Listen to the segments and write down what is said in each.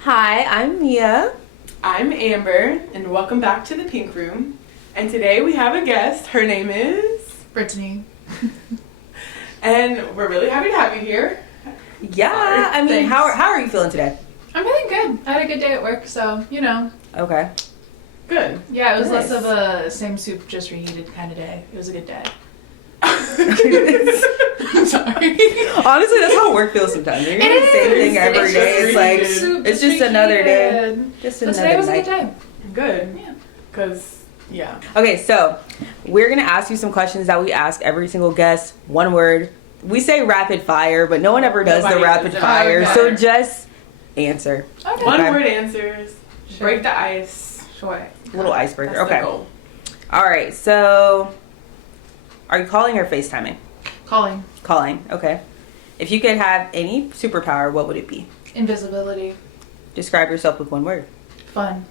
Hi, I'm Mia. I'm Amber, and welcome back to the Pink Room. And today we have a guest. Her name is Brittany. And we're really happy to have you here. Yeah, I mean, Thanks. how are you feeling today? I'm feeling good. I had a good day at work, so, you know. Okay. Good. Yeah, it was Nice. less of a same soup, just reheated kind of day. It was a good day. I'm sorry. Honestly, that's how work feels sometimes. You're doing the same thing every day. It's like, it's just another day. Just But another today was a night. good day. Good. Yeah. Because, yeah. Okay, so we're going to ask you some questions that we ask every single guest. One word. We say rapid fire, but no one ever does Nobody the rapid does it. fire. Okay. So just answer. Okay. One Okay. word answers. Sure. Break the ice. Sure. Little icebreaker. That's Okay. the goal. All right, so are you calling or FaceTiming? Calling. Calling, okay. If you could have any superpower, what would it be? Invisibility. Describe yourself with one word. Fun.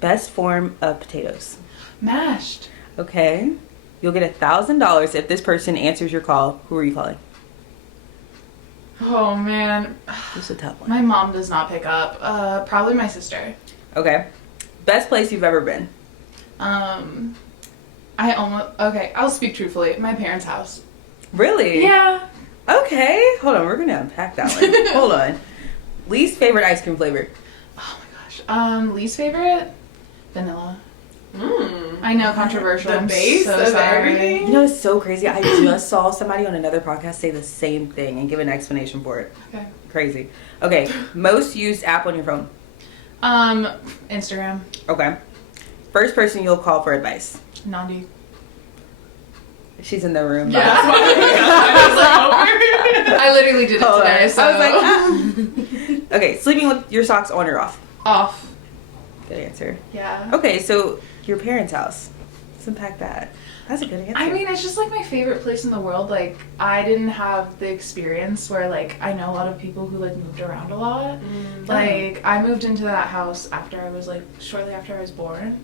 Best form of potatoes. Mashed. Okay. You'll get $1,000 if this person answers your call. Who are you calling? Oh, man. This is a tough one. My mom does not pick up. Probably my sister. Okay. Best place you've ever been. I'll speak truthfully. My parents' house. Really? Yeah. Okay. Hold on. We're going to unpack that one. Hold on. Least favorite ice cream flavor. Oh my gosh. Least favorite? Vanilla. I know, controversial. The I'm base so of sorry. everything? You know, it's so crazy. I just saw somebody on another podcast say the same thing and give an explanation for it. Okay. Crazy. Okay. Most used app on your phone. Instagram. Okay. First person you'll call for advice. Nandi. She's in the room. Yeah, that's why I was like, I literally did it Hold on. today, so. I was like, ah. Okay, sleeping with your socks on or off? Off. Good answer. Yeah. Okay, so your parents' house. Let's unpack that. That's a good answer. I mean, it's just like my favorite place in the world. Like, I didn't have the experience where, like, I know a lot of people who, like, moved around a lot. Like, I moved into that house after I was, like, shortly after I was born.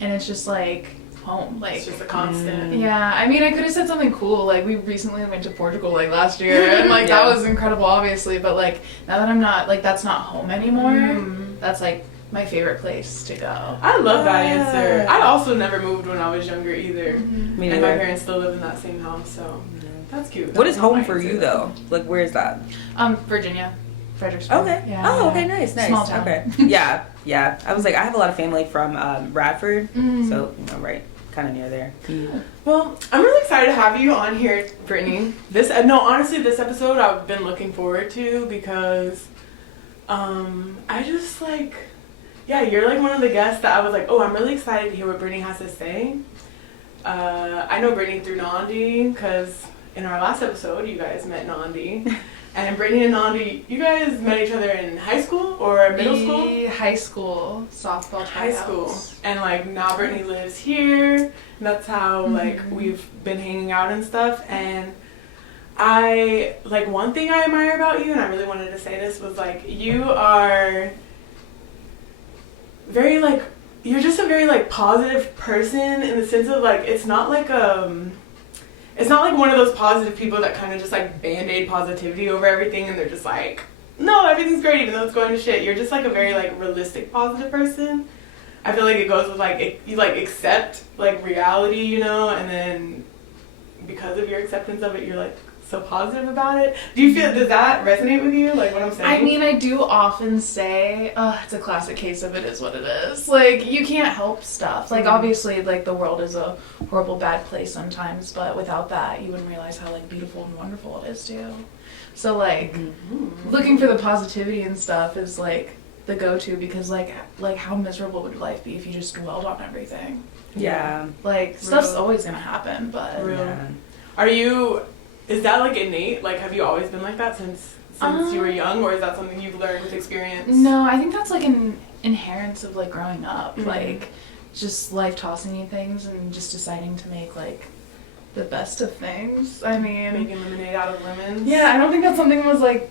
And it's just, like, home. Like, it's just a constant. yeah, I mean, I could have said something cool. Like, we recently went to Portugal, like, last year. And, like, Yeah. that was incredible, obviously. But, like, now that I'm not, like, that's not home anymore, that's, like, my favorite place to go. I love that answer. I also never moved when I was younger either. Me And my neither. parents still live in that same house, so that's cute. What is That's not home my for answer, you, though? Like, where is that? Virginia. Fredericksburg. Okay. Yeah. Oh, okay, nice. Small town. Okay. Yeah, yeah. I was like, I have a lot of family from Radford, so, you know, right, kind of near there. Well, I'm really excited to have you on here, Brittany. Honestly, this episode I've been looking forward to because I just like, yeah, you're like one of the guests that I was like, oh, I'm really excited to hear what Brittany has to say. I know Brittany through Nandi because in our last episode, you guys met Nandi. And Brittany and Nandi, you guys met each other in high school or middle school? High school softball High school. tryouts. And like now Brittany lives here. And that's how like we've been hanging out and stuff. And I like one thing I admire about you, and I really wanted to say this, was like you are very like you're just a very like positive person in the sense of like it's not like one of those positive people that kind of just like band-aid positivity over everything and they're just like, no, everything's great even though it's going to shit. You're just like a very like realistic positive person. I feel like it goes with like you like accept like reality, you know, and then because of your acceptance of it, you're like so positive about it. Does that resonate with you, like what I'm saying? I mean, I do often say, it's a classic case of it is what it is. Like, you can't help stuff. Like, obviously, like, the world is a horrible, bad place sometimes, but without that, you wouldn't realize how, like, beautiful and wonderful it is, too. So, like, looking for the positivity and stuff is, like, the go-to because, like how miserable would life be if you just dwelled on everything? Yeah. Like, stuff's always gonna happen, but... Yeah. Is that like innate? Like, have you always been like that since you were young, or is that something you've learned with experience? No, I think that's like an inherence of like growing up, like just life tossing you things and just deciding to make like the best of things. I mean, Making lemonade out of lemons. yeah, I don't think that's something that was like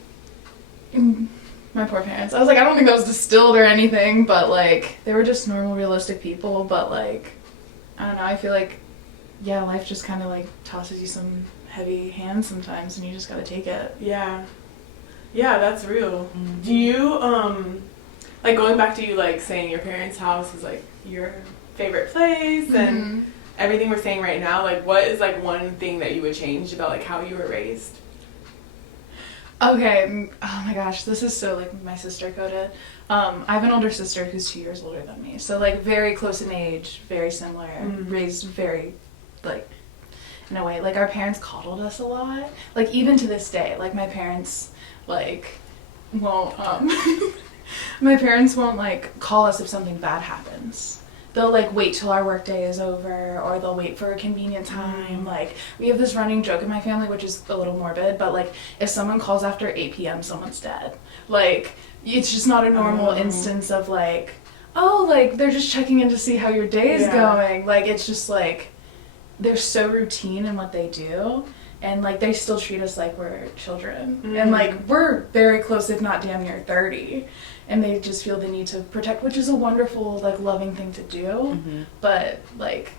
my poor parents. I was like, I don't think that was distilled or anything, but like they were just normal, realistic people. But like, I don't know. I feel like, yeah, life just kind of like tosses you some heavy hands sometimes, and you just gotta take it. Yeah, that's real. Do you like going back to you like saying your parents' house is like your favorite place and everything we're saying right now, like what is like one thing that you would change about like how you were raised? Okay, oh my gosh, this is so like my sister coded. I have an older sister who's 2 years older than me, so like very close in age, very similar, raised very like in a way like our parents coddled us a lot. Like even to this day, like my parents like won't my parents won't like call us if something bad happens. They'll like wait till our work day is over, or they'll wait for a convenient time. Like we have this running joke in my family, which is a little morbid, but like if someone calls after 8 p.m., someone's dead. Like it's just not a normal instance of like, oh, like they're just checking in to see how your day is going. Like it's just like they're so routine in what they do, and like they still treat us like we're children, and like we're very close, if not damn near 30. And they just feel the need to protect, which is a wonderful, like, loving thing to do. But, like,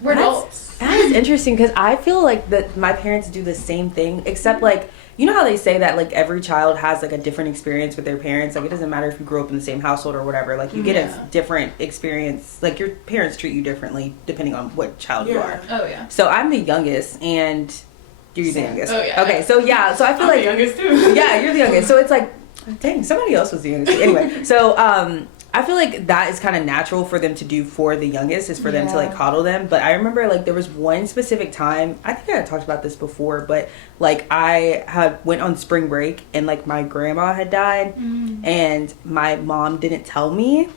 we're adults. That is interesting, because I feel like that my parents do the same thing, except, like, you know how they say that, like, every child has, like, a different experience with their parents? Like, it doesn't matter if you grew up in the same household or whatever. Like, you get a different experience. Like, your parents treat you differently depending on what child you are. Oh, yeah. So, I'm the youngest, and you're the youngest. Oh, yeah. Okay, so, yeah. So, I feel I'm like... the youngest, too. Yeah, you're the youngest. So, it's like... Dang, somebody else was the youngest. Anyway, so I feel like that is kind of natural for them to do for the youngest, is for them to like coddle them. But I remember like there was one specific time, I think I had talked about this before, but like I had went on spring break and like my grandma had died and my mom didn't tell me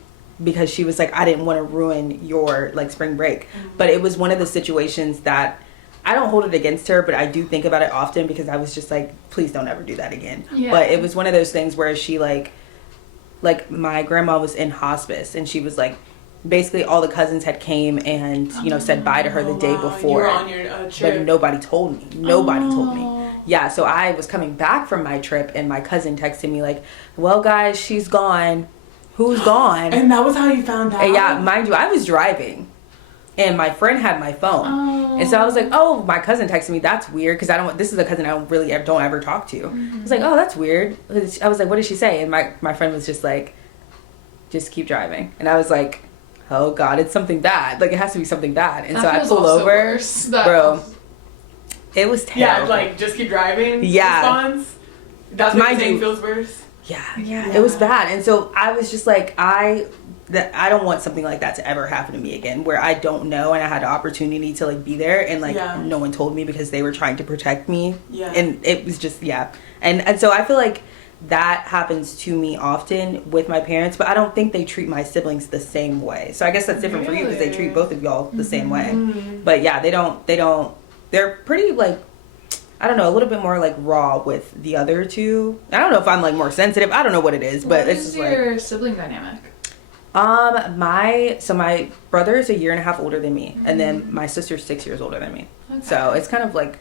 because she was like, I didn't want to ruin your like spring break. But it was one of the situations that I don't hold it against her, but I do think about it often because I was just like, please don't ever do that again. Yeah. But it was one of those things where she like my grandma was in hospice and she was like, basically all the cousins had came and, you know, said bye to her the day before. You were on your trip. But nobody told me. Nobody told me. Yeah, so I was coming back from my trip and my cousin texted me like, well, guys, she's gone. Who's gone? And that was how you found out? And yeah, mind you, I was driving. And my friend had my phone. And so I was like, oh, my cousin texted me. That's weird. Because this is a cousin I don't ever talk to. I was like, oh, that's weird. I was like, what did she say? And my friend was just like, just keep driving. And I was like, oh, God, it's something bad. Like, it has to be something bad. And so I pulled over. Bro, it was terrible. Yeah, like, just keep driving response? That's what you're saying feels worse? Yeah, it was bad. And so I was just like, I don't want something like that to ever happen to me again, where I don't know and I had the opportunity to like be there and like no one told me because they were trying to protect me. And it was just and so I feel like that happens to me often with my parents, but I don't think they treat my siblings the same way. So I guess that's different for you because they treat both of y'all the same way. But yeah, they don't they're pretty like, I don't know, a little bit more like raw with the other two. I don't know if I'm like more sensitive. I don't know what it is, but it's just like. What is your sibling dynamic? My brother is 1.5 years older than me, and then my sister's 6 years older than me. Okay. So it's kind of like,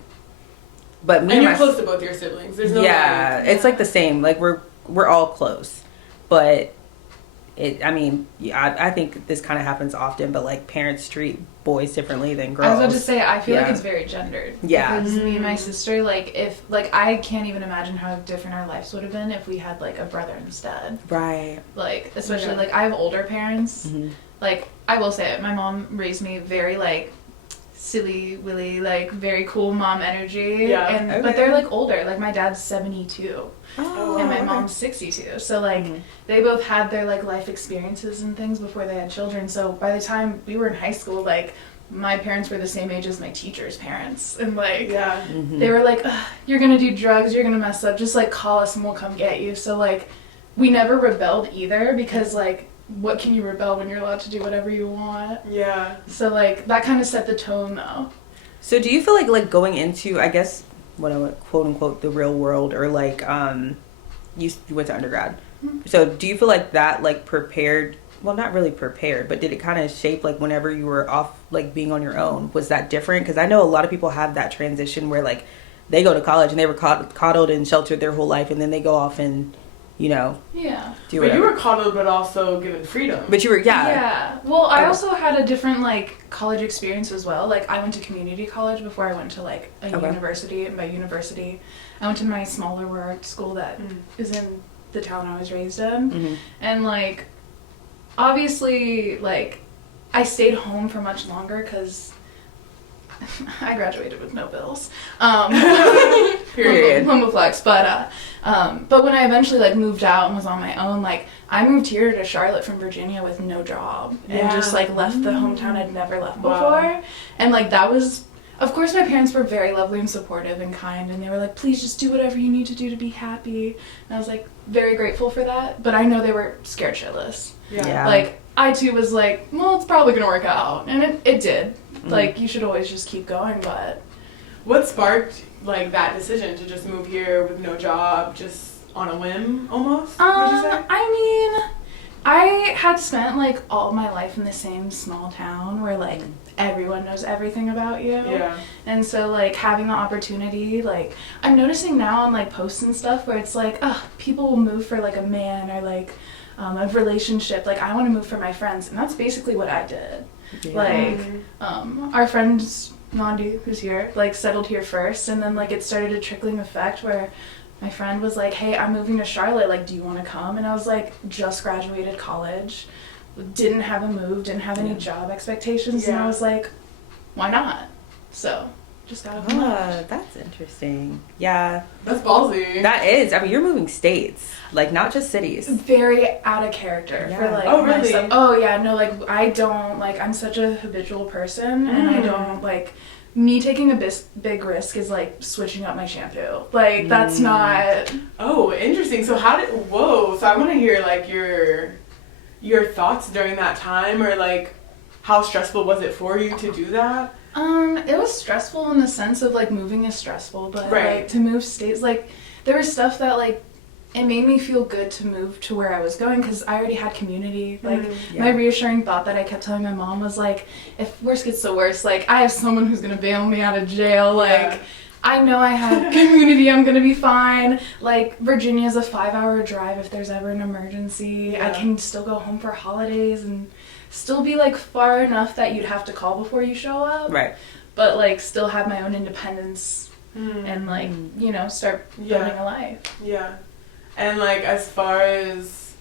but me and you're close to both your siblings. There's no it's like the same. Like we're all close, but I think this kind of happens often. But like parents treat boys differently than girls. I was about to say, I feel like it's very gendered. Yeah. Because me and my sister, I can't even imagine how different our lives would have been if we had, like, a brother instead. Right. Like, especially, like, I have older parents. Like, I will say it, my mom raised me very, like, silly, willy, like, very cool mom energy. Yeah. But they're, like, older. Like, my dad's 72. And my mom's 62. So, like, they both had their, like, life experiences and things before they had children. So, by the time we were in high school, like, my parents were the same age as my teacher's parents. And, like, they were like, you're gonna do drugs, you're gonna mess up, just, like, call us and we'll come get you. So, like, we never rebelled either because, like, what can you rebel when you're allowed to do whatever you want? Yeah. So, like, that kind of set the tone, though. So, do you feel like going into, I guess, what I would quote unquote the real world, or like you went to undergrad, so do you feel like that like prepared, well, not really prepared, but did it kind of shape like whenever you were off like being on your own? Was that different? Because I know a lot of people have that transition where like they go to college and they were coddled and sheltered their whole life, and then they go off and do whatever. But you were coddled but also given freedom. But you were well, I also had a different like college experience as well. Like I went to community college before I went to like a university, and by university I went to my smaller art school that is in the town I was raised in. Mm-hmm. And, like, obviously, like, I stayed home for much longer because I graduated with no bills. Period. Homoflex. But when I eventually, like, moved out and was on my own, like, I moved here to Charlotte from Virginia with no job. And just, like, left the hometown I'd never left before. And, like, that was... Of course, my parents were very lovely and supportive and kind, and they were like, please just do whatever you need to do to be happy. And I was, like, very grateful for that, but I know they were scared shitless. Yeah. Like, I, too, was like, well, it's probably going to work out. And it did. Mm-hmm. Like, you should always just keep going, but... What sparked, like, that decision to just move here with no job, just on a whim, almost, would you say? I mean, I had spent, like, all my life in the same small town where, like, everyone knows everything about you. Yeah. And so, like, having the opportunity, like, I'm noticing now on, like, posts and stuff where it's like, people will move for, like, a man or, like, a relationship. Like, I want to move for my friends. And that's basically what I did. Yeah. Like, our friend Nandi, who's here, like, settled here first. And then, like, it started a trickling effect where my friend was like, hey, I'm moving to Charlotte. Like, do you want to come? And I was like, just graduated college. Didn't have a move, didn't have any job expectations, and I was like, why not? So, just got up and left. That's interesting. Yeah. That's ballsy. That is. I mean, you're moving states, like, not just cities. Very out of character for, like, oh, really? myself. Oh, yeah, no, like, I don't, like, I'm such a habitual person, and I don't, like, me taking a big risk is, like, switching up my shampoo. Like, that's not... Oh, interesting. So so I want to hear, like, your thoughts during that time, or like how stressful was it for you to do that? It was stressful in the sense of like moving is stressful, but like to move states, like there was stuff that like it made me feel good to move to where I was going because I already had community. Like my reassuring thought that I kept telling my mom was like, if worse gets to worse, like I have someone who's gonna bail me out of jail. Like I know I have community, I'm gonna be fine. Like, Virginia's a 5-hour drive if there's ever an emergency. I can still go home for holidays and still be, like, far enough that you'd have to call before you show up. Right. But, like, still have my own independence and, like, you know, start building a life. Yeah. And, like, as far as,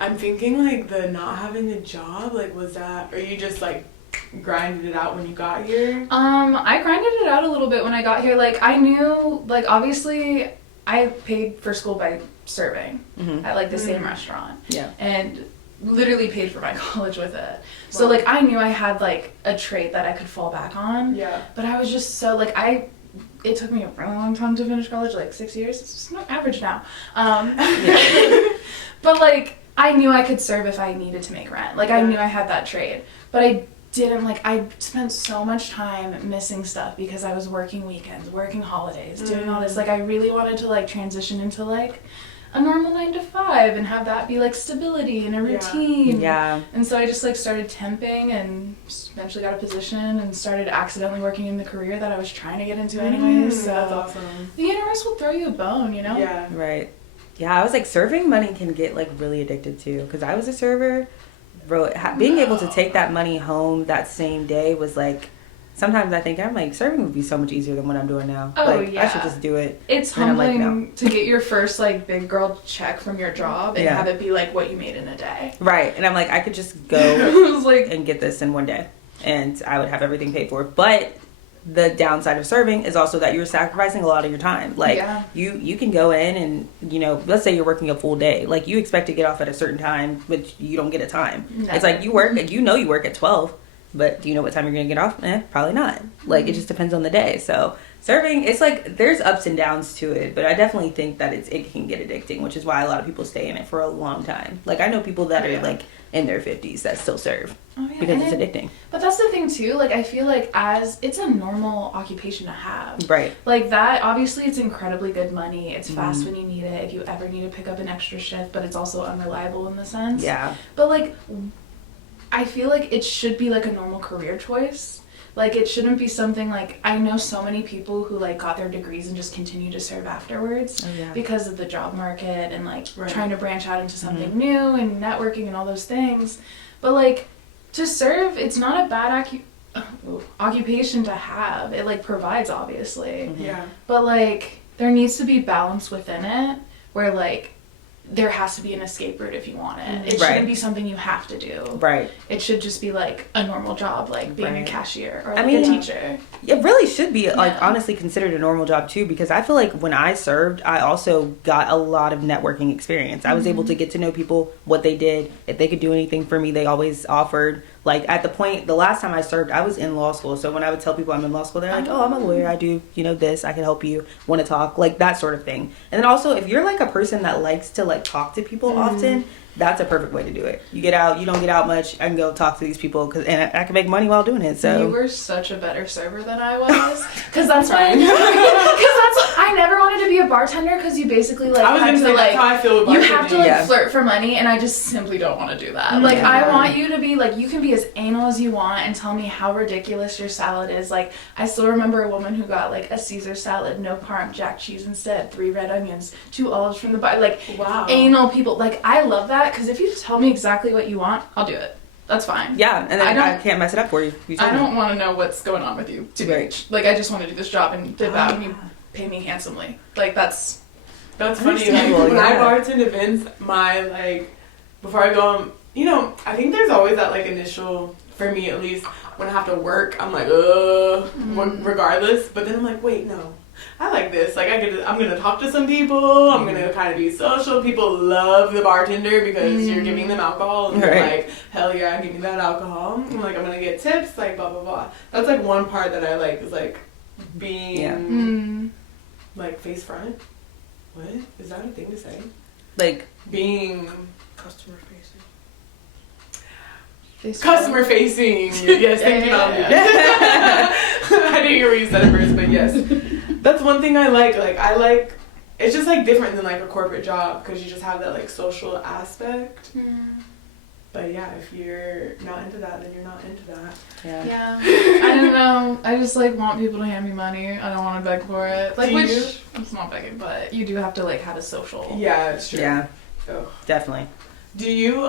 I'm thinking, like, the not having a job, like, was that, or you just, like, grinded it out when you got here? I grinded it out a little bit when I got here. Like, I knew, like, obviously, I paid for school by serving at, like, the same restaurant. Yeah. And literally paid for my college with it. So, like, I knew I had, like, a trait that I could fall back on. Yeah. But I was just so, like, it took me a really long time to finish college, like, 6 years. It's just not average now. But, like, I knew I could serve if I needed to make rent. Like, I knew I had that trait. But I spent so much time missing stuff because I was working weekends, working holidays, doing all this. Like, I really wanted to, like, transition into, like, a normal 9 to 5 and have that be, like, stability and a routine. Yeah. And so I just, like, started temping and eventually got a position and started accidentally working in the career that I was trying to get into anyways. So that's awesome. The universe will throw you a bone, you know? Yeah. Right. Yeah, I was like, serving money can get, like, really addicted too. Because I was a server. Bro, being able to take that money home that same day was like, sometimes I think I'm like, serving would be so much easier than what I'm doing now. Oh, like, I should just do it. It's humbling to get your first like big girl check from your job and have it be like what you made in a day. Right. And I'm like, I could just go and get this in one day and I would have everything paid for. But the downside of serving is also that you're sacrificing a lot of your time. Like you can go in and, you know, let's say you're working a full day. Like you expect to get off at a certain time, but you don't get a time. Never. It's like you work, you know you work at 12, but do you know what time you're going to get off? Probably not. Like it just depends on the day. So serving, it's like there's ups and downs to it, but I definitely think that it can get addicting, which is why a lot of people stay in it for a long time. Like I know people that are like in their 50s that still serve because it's addicting. But that's the thing too, like I feel like as it's a normal occupation to have. Right. Like that, obviously it's incredibly good money. It's fast when you need it, if you ever need to pick up an extra shift, but it's also unreliable in the sense. Yeah. But like, I feel like it should be like a normal career choice. Like it shouldn't be something like, I know so many people who like got their degrees and just continue to serve afterwards because of the job market and like trying to branch out into something new and networking and all those things. But like to serve, it's not a bad occupation to have. It like provides obviously. Yeah. But like there needs to be balance within it where like there has to be an escape route if you want it. It Right. shouldn't be something you have to do. Right. It should just be like a normal job, like being Right. a cashier or I like mean, a teacher. It really should be, like, Yeah. honestly considered a normal job, too, because I feel like when I served, I also got a lot of networking experience. I was able to get to know people, what they did. If they could do anything for me, they always offered. Like, at the point, the last time I served, I was in law school. So when I would tell people I'm in law school, they're like, oh, I'm a lawyer. I do, this. I can help you. Want to talk? Like, that sort of thing. And then also, if you're, like, a person that likes to, like, talk to people often, that's a perfect way to do it. You get out, you don't get out much. I can go talk to these people, and I can make money while doing it. So You were such a better server than I was, because that's why. I never wanted to be a bartender, because you basically like I was have gonna to say like that's how I feel with you bartending. have to like Yeah. flirt for money, and I just simply don't want to do that. Like I want you to be like, you can be as anal as you want and tell me how ridiculous your salad is. Like I still remember a woman who got like a Caesar salad, no parm, jack cheese instead, 3 red onions, 2 olives from the bar. Like Wow. anal people. Like I love that, because if you just tell me exactly what you want, I'll do it. That's fine. yeah, and then I can't mess it up for you. You I told me. don't want to know what's going on with you, TBH. Like, I just want to do this job and dip out and you pay me handsomely. Like, that's... That's funny. Like, Understandable, when I yeah. bartend events, my, like, before I go on, I think there's always that, like, initial, for me at least, when I have to work, I'm like, regardless. But then I'm like, wait, no. I like this. Like, I'm going to talk to some people. I'm going to kind of be social. People love the bartender because you're giving them alcohol. And they're like, hell yeah, give me that alcohol. I'm like, I'm going to get tips, like, blah, blah, blah. That's, like, one part that I like is, like, being, like, face front. What? Is that a thing to say? Like, Being customer facing. customer facing. Yes, thank you. I didn't hear what you said at first, but yes. That's one thing I like. Like, it's just, like, different than, like, a corporate job because you just have that, like, social aspect. But, yeah, if you're not into that, then you're not into that. Yeah. I don't know. I just, like, want people to hand me money. I don't want to beg for it. Like, which... It's not begging, but you do have to, like, have a social... Yeah, it's true. Yeah. Oh. Definitely. Do you,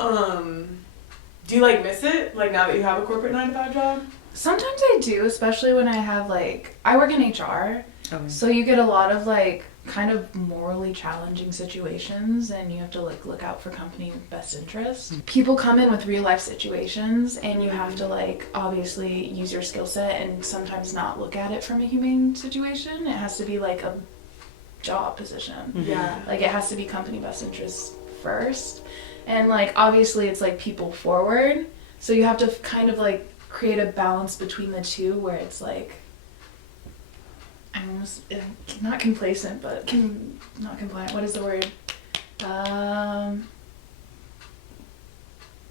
like, miss it? Like, now that you have a corporate 9-to-5 job? Sometimes I do, especially when I have, like... I work in HR, so you get a lot of, like, kind of morally challenging situations, and you have to, like, look out for company best interests. People come in with real life situations, and you have to, like, obviously use your skill set and sometimes not look at it from a humane situation. It has to be, like, a job position. Yeah. Like, it has to be company best interests first. And, like, obviously it's, like, people forward, so you have to kind of, like, create a balance between the two where it's, like, I'm almost not complacent, but not compliant. What is the word?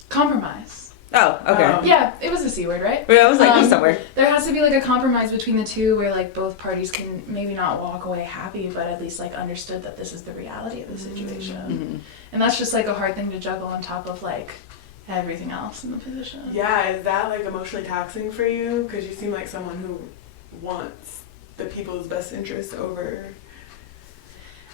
Compromise. Oh, okay. Yeah, it was a C word, right? Yeah, I was like, somewhere. There has to be like a compromise between the two, where like both parties can maybe not walk away happy, but at least like understood that this is the reality of the situation. And that's just like a hard thing to juggle on top of like everything else in the position. Yeah, is that like emotionally taxing for you? Because you seem like someone who wants the people's best interests over.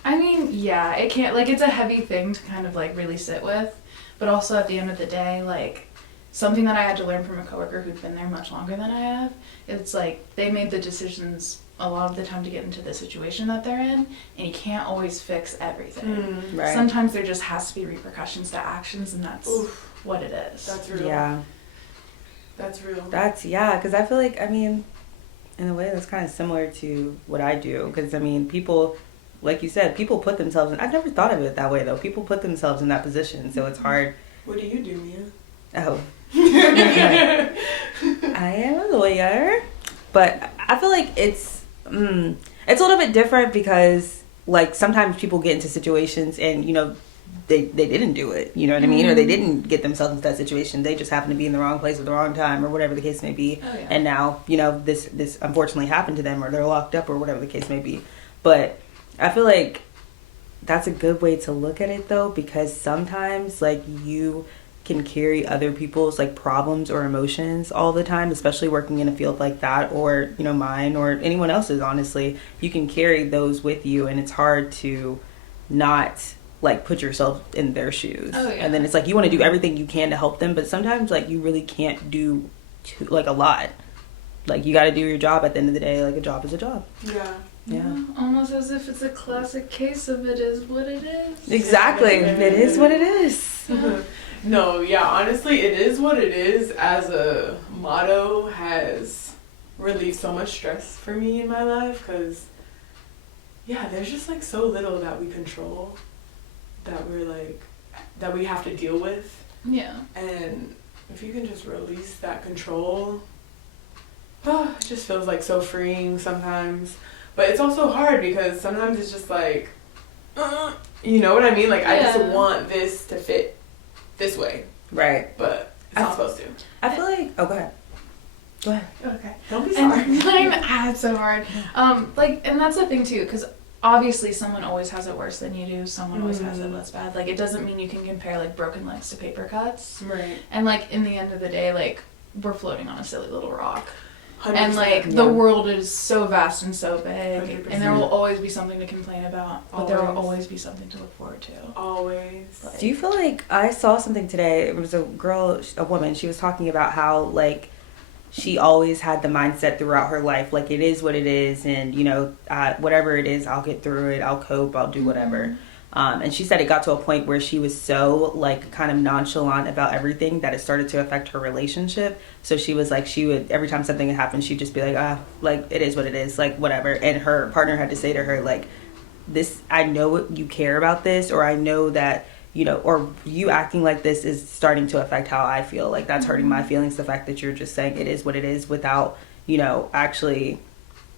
I mean, yeah, it can't, like, it's a heavy thing to kind of like really sit with, but also at the end of the day, like, something that I had to learn from a coworker who'd been there much longer than I have, it's like they made the decisions a lot of the time to get into the situation that they're in, and you can't always fix everything. Right. Sometimes there just has to be repercussions to actions, and that's what it is. That's real. Yeah. That's real. Yeah, because I feel like, I mean, in a way that's kind of similar to what I do, because I mean, people, like you said, people put themselves in, I've never thought of it that way though, people put themselves in that position, so it's hard. What do you do, Mia? Oh. I am a lawyer, but I feel like it's a little bit different because like sometimes people get into situations and they didn't do it, you know what I mean, or they didn't get themselves into that situation, they just happen to be in the wrong place at the wrong time or whatever the case may be. And now this unfortunately happened to them, or they're locked up or whatever the case may be. But I feel like that's a good way to look at it though, because sometimes like you can carry other people's like problems or emotions all the time, especially working in a field like that, or mine or anyone else's. Honestly, you can carry those with you, and it's hard to not like put yourself in their shoes. And then it's like you want to do everything you can to help them, but sometimes like you really can't do like a lot. Like you got to do your job at the end of the day. Like a job is a job. Yeah. Yeah. Almost as if it's a classic case of it is what it is. Exactly. It is what it is. No, yeah, honestly, it is what it is as a motto has relieved so much stress for me in my life, because, yeah, there's just, like, so little that we control that we're, like, that we have to deal with. Yeah. And if you can just release that control, it just feels, like, so freeing sometimes. But it's also hard because sometimes it's just, like, you know what I mean? Like, I just want this to fit this way. Right. But it's not supposed to. I feel like... Oh, go ahead. Go ahead. Okay. Don't be sorry. It's so hard. Like, and that's the thing, too, because obviously someone always has it worse than you do. Someone always has it less bad. Like, it doesn't mean you can compare, like, broken legs to paper cuts. Right. And, like, in the end of the day, like, we're floating on a silly little rock. 100%. And, like, the world is so vast and so big. 100%. And there will always be something to complain about. But there will Always. always be something to look forward to. Always. Like, Do you feel like... I saw something today. It was a woman. She was talking about how, like, she always had the mindset throughout her life, like, it is what it is, and, you know, whatever it is, I'll get through it, I'll cope, I'll do whatever. And she said it got to a point where she was so, like, kind of nonchalant about everything that it started to affect her relationship. So she was like, she would, every time something would happen, she'd just be like, like, it is what it is, like, whatever. And her partner had to say to her, like, this, I know you care about this, or I know that, you know, or you acting like this is starting to affect how I feel. Like, that's hurting my feelings, the fact that you're just saying it is what it is without, you know, actually,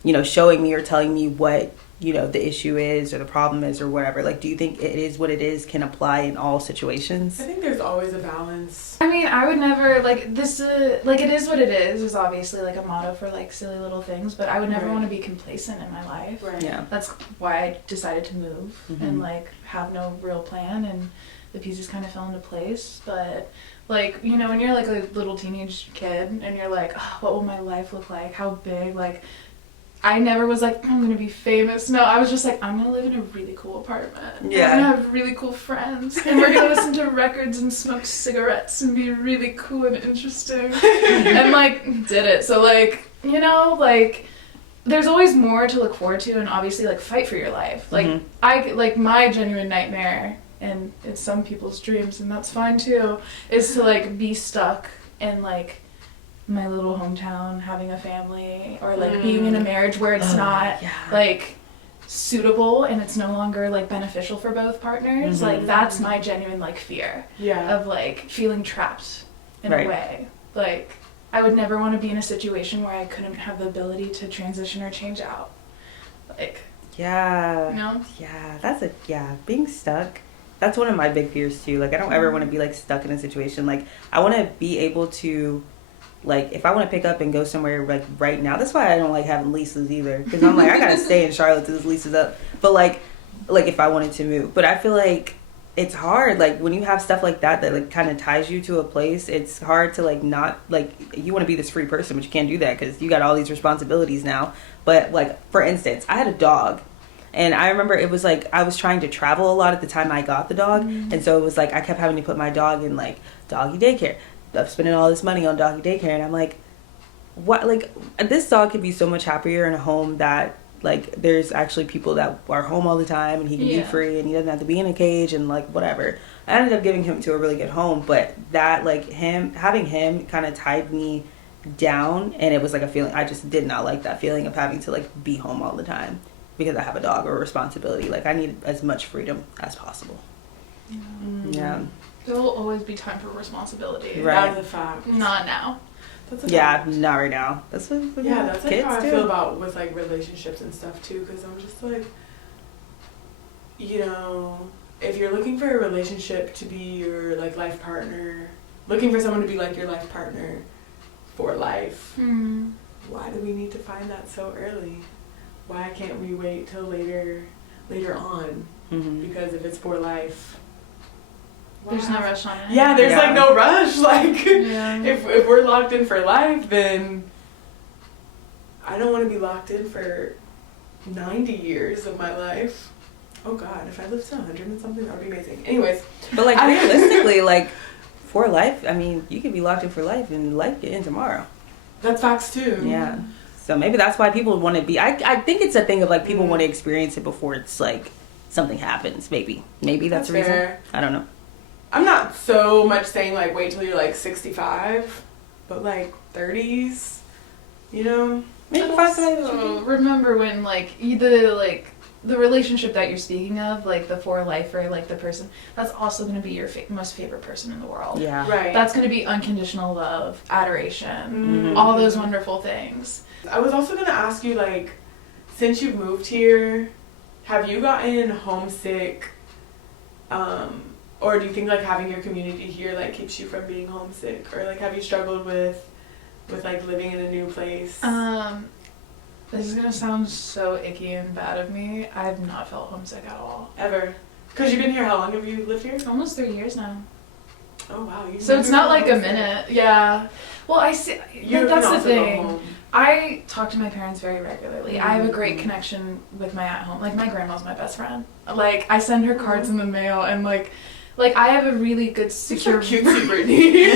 you know, showing me or telling me what, you know, the issue is or the problem is or whatever. Like, do you think it is what it is can apply in all situations? I think there's always a balance. I mean, I would never, like, this, like, it is what it is obviously, like, a motto for, like, silly little things, but I would never want to be complacent in my life. Right. Yeah. That's why I decided to move and, like, have no real plan, and the pieces kind of fell into place. But, like, you know, when you're, like, a little teenage kid and you're like, oh, what will my life look like? How big? Like, I never was like, I'm gonna be famous. No, I was just like, I'm gonna live in a really cool apartment. Yeah. I'm gonna have really cool friends. And we're gonna listen to records and smoke cigarettes and be really cool and interesting. And, like, did it. So, like, you know, like, there's always more to look forward to, and obviously, like, fight for your life. Like, like, my genuine nightmare, and it's some people's dreams, and that's fine too, is to, like, be stuck in, like, my little hometown, having a family, or, like, being in a marriage where it's not like suitable and it's no longer, like, beneficial for both partners. Like, that's my genuine, like, fear of, like, feeling trapped in a way. Like, I would never want to be in a situation where I couldn't have the ability to transition or change out. Like, you know? Being stuck, that's one of my big fears too. Like, I don't ever want to be, like, stuck in a situation. Like, I want to be able to, like, if I want to pick up and go somewhere, like, right now, that's why I don't like having leases either. Because I'm like, I got to stay in Charlotte till this lease is up. But, like, if I wanted to move. But I feel like it's hard. Like, when you have stuff like that, like, kind of ties you to a place, it's hard to, like, not, like, you want to be this free person, but you can't do that because you got all these responsibilities now. But, like, for instance, I had a dog. And I remember it was, like, I was trying to travel a lot at the time I got the dog. And so it was, like, I kept having to put my dog in, like, doggy daycare. I'm spending all this money on doggy daycare, and I'm like, what? Like, this dog could be so much happier in a home that, like, there's actually people that are home all the time, and he can be free, and he doesn't have to be in a cage, and, like, whatever. I ended up giving him to a really good home, but that, like, having him kind of tied me down, and it was like a feeling. I just did not like that feeling of having to, like, be home all the time because I have a dog or a responsibility. Like, I need as much freedom as possible. Yeah. There will always be time for responsibility. Right. That's a fact. Not now. That's a fact. Not right now. That's what that's, like, kids how I do. feel about with, like, relationships and stuff too, because I'm just like, you know, if you're looking for a relationship to be your, like, life partner, looking for someone to be, like, your life partner for life, why do we need to find that so early? Why can't we wait till later on? Because if it's for life, there's no rush on it. Yeah, there's like no rush. Like, if we're locked in for life, then I don't want to be locked in for 90 years of my life. Oh God, if I lived to 100 and something, that would be amazing. Anyways. But, like, realistically, like, for life, I mean, you could be locked in for life and life could end tomorrow. That's facts too. Yeah. So maybe that's why people want to be. I think it's a thing of like people want to experience it before it's like something happens. Maybe that's the reason. Fair. I don't know. I'm not so much saying like wait till you're like 65, but like 30s, you know. Maybe remember when like the relationship that you're speaking of, like the for life or like the person, that's also going to be your most favorite person in the world. Yeah. Right. That's going to be unconditional love, adoration, all those wonderful things. I was also going to ask you, like, since you've moved here, have you gotten homesick, or do you think like having your community here like keeps you from being homesick, or like have you struggled with like living in a new place? This is gonna sound so icky and bad of me. I've not felt homesick at all. Ever? Because you've been here, how long have you lived here? Almost 3 years now. Oh wow. So it's not like a minute. Yeah. Well, I see. That's the thing. I talk to my parents very regularly. I have a great connection with my at home. Like my grandma's my best friend. Like I send her cards in the mail, and like I have a really good secure. So cutesy, Brittany.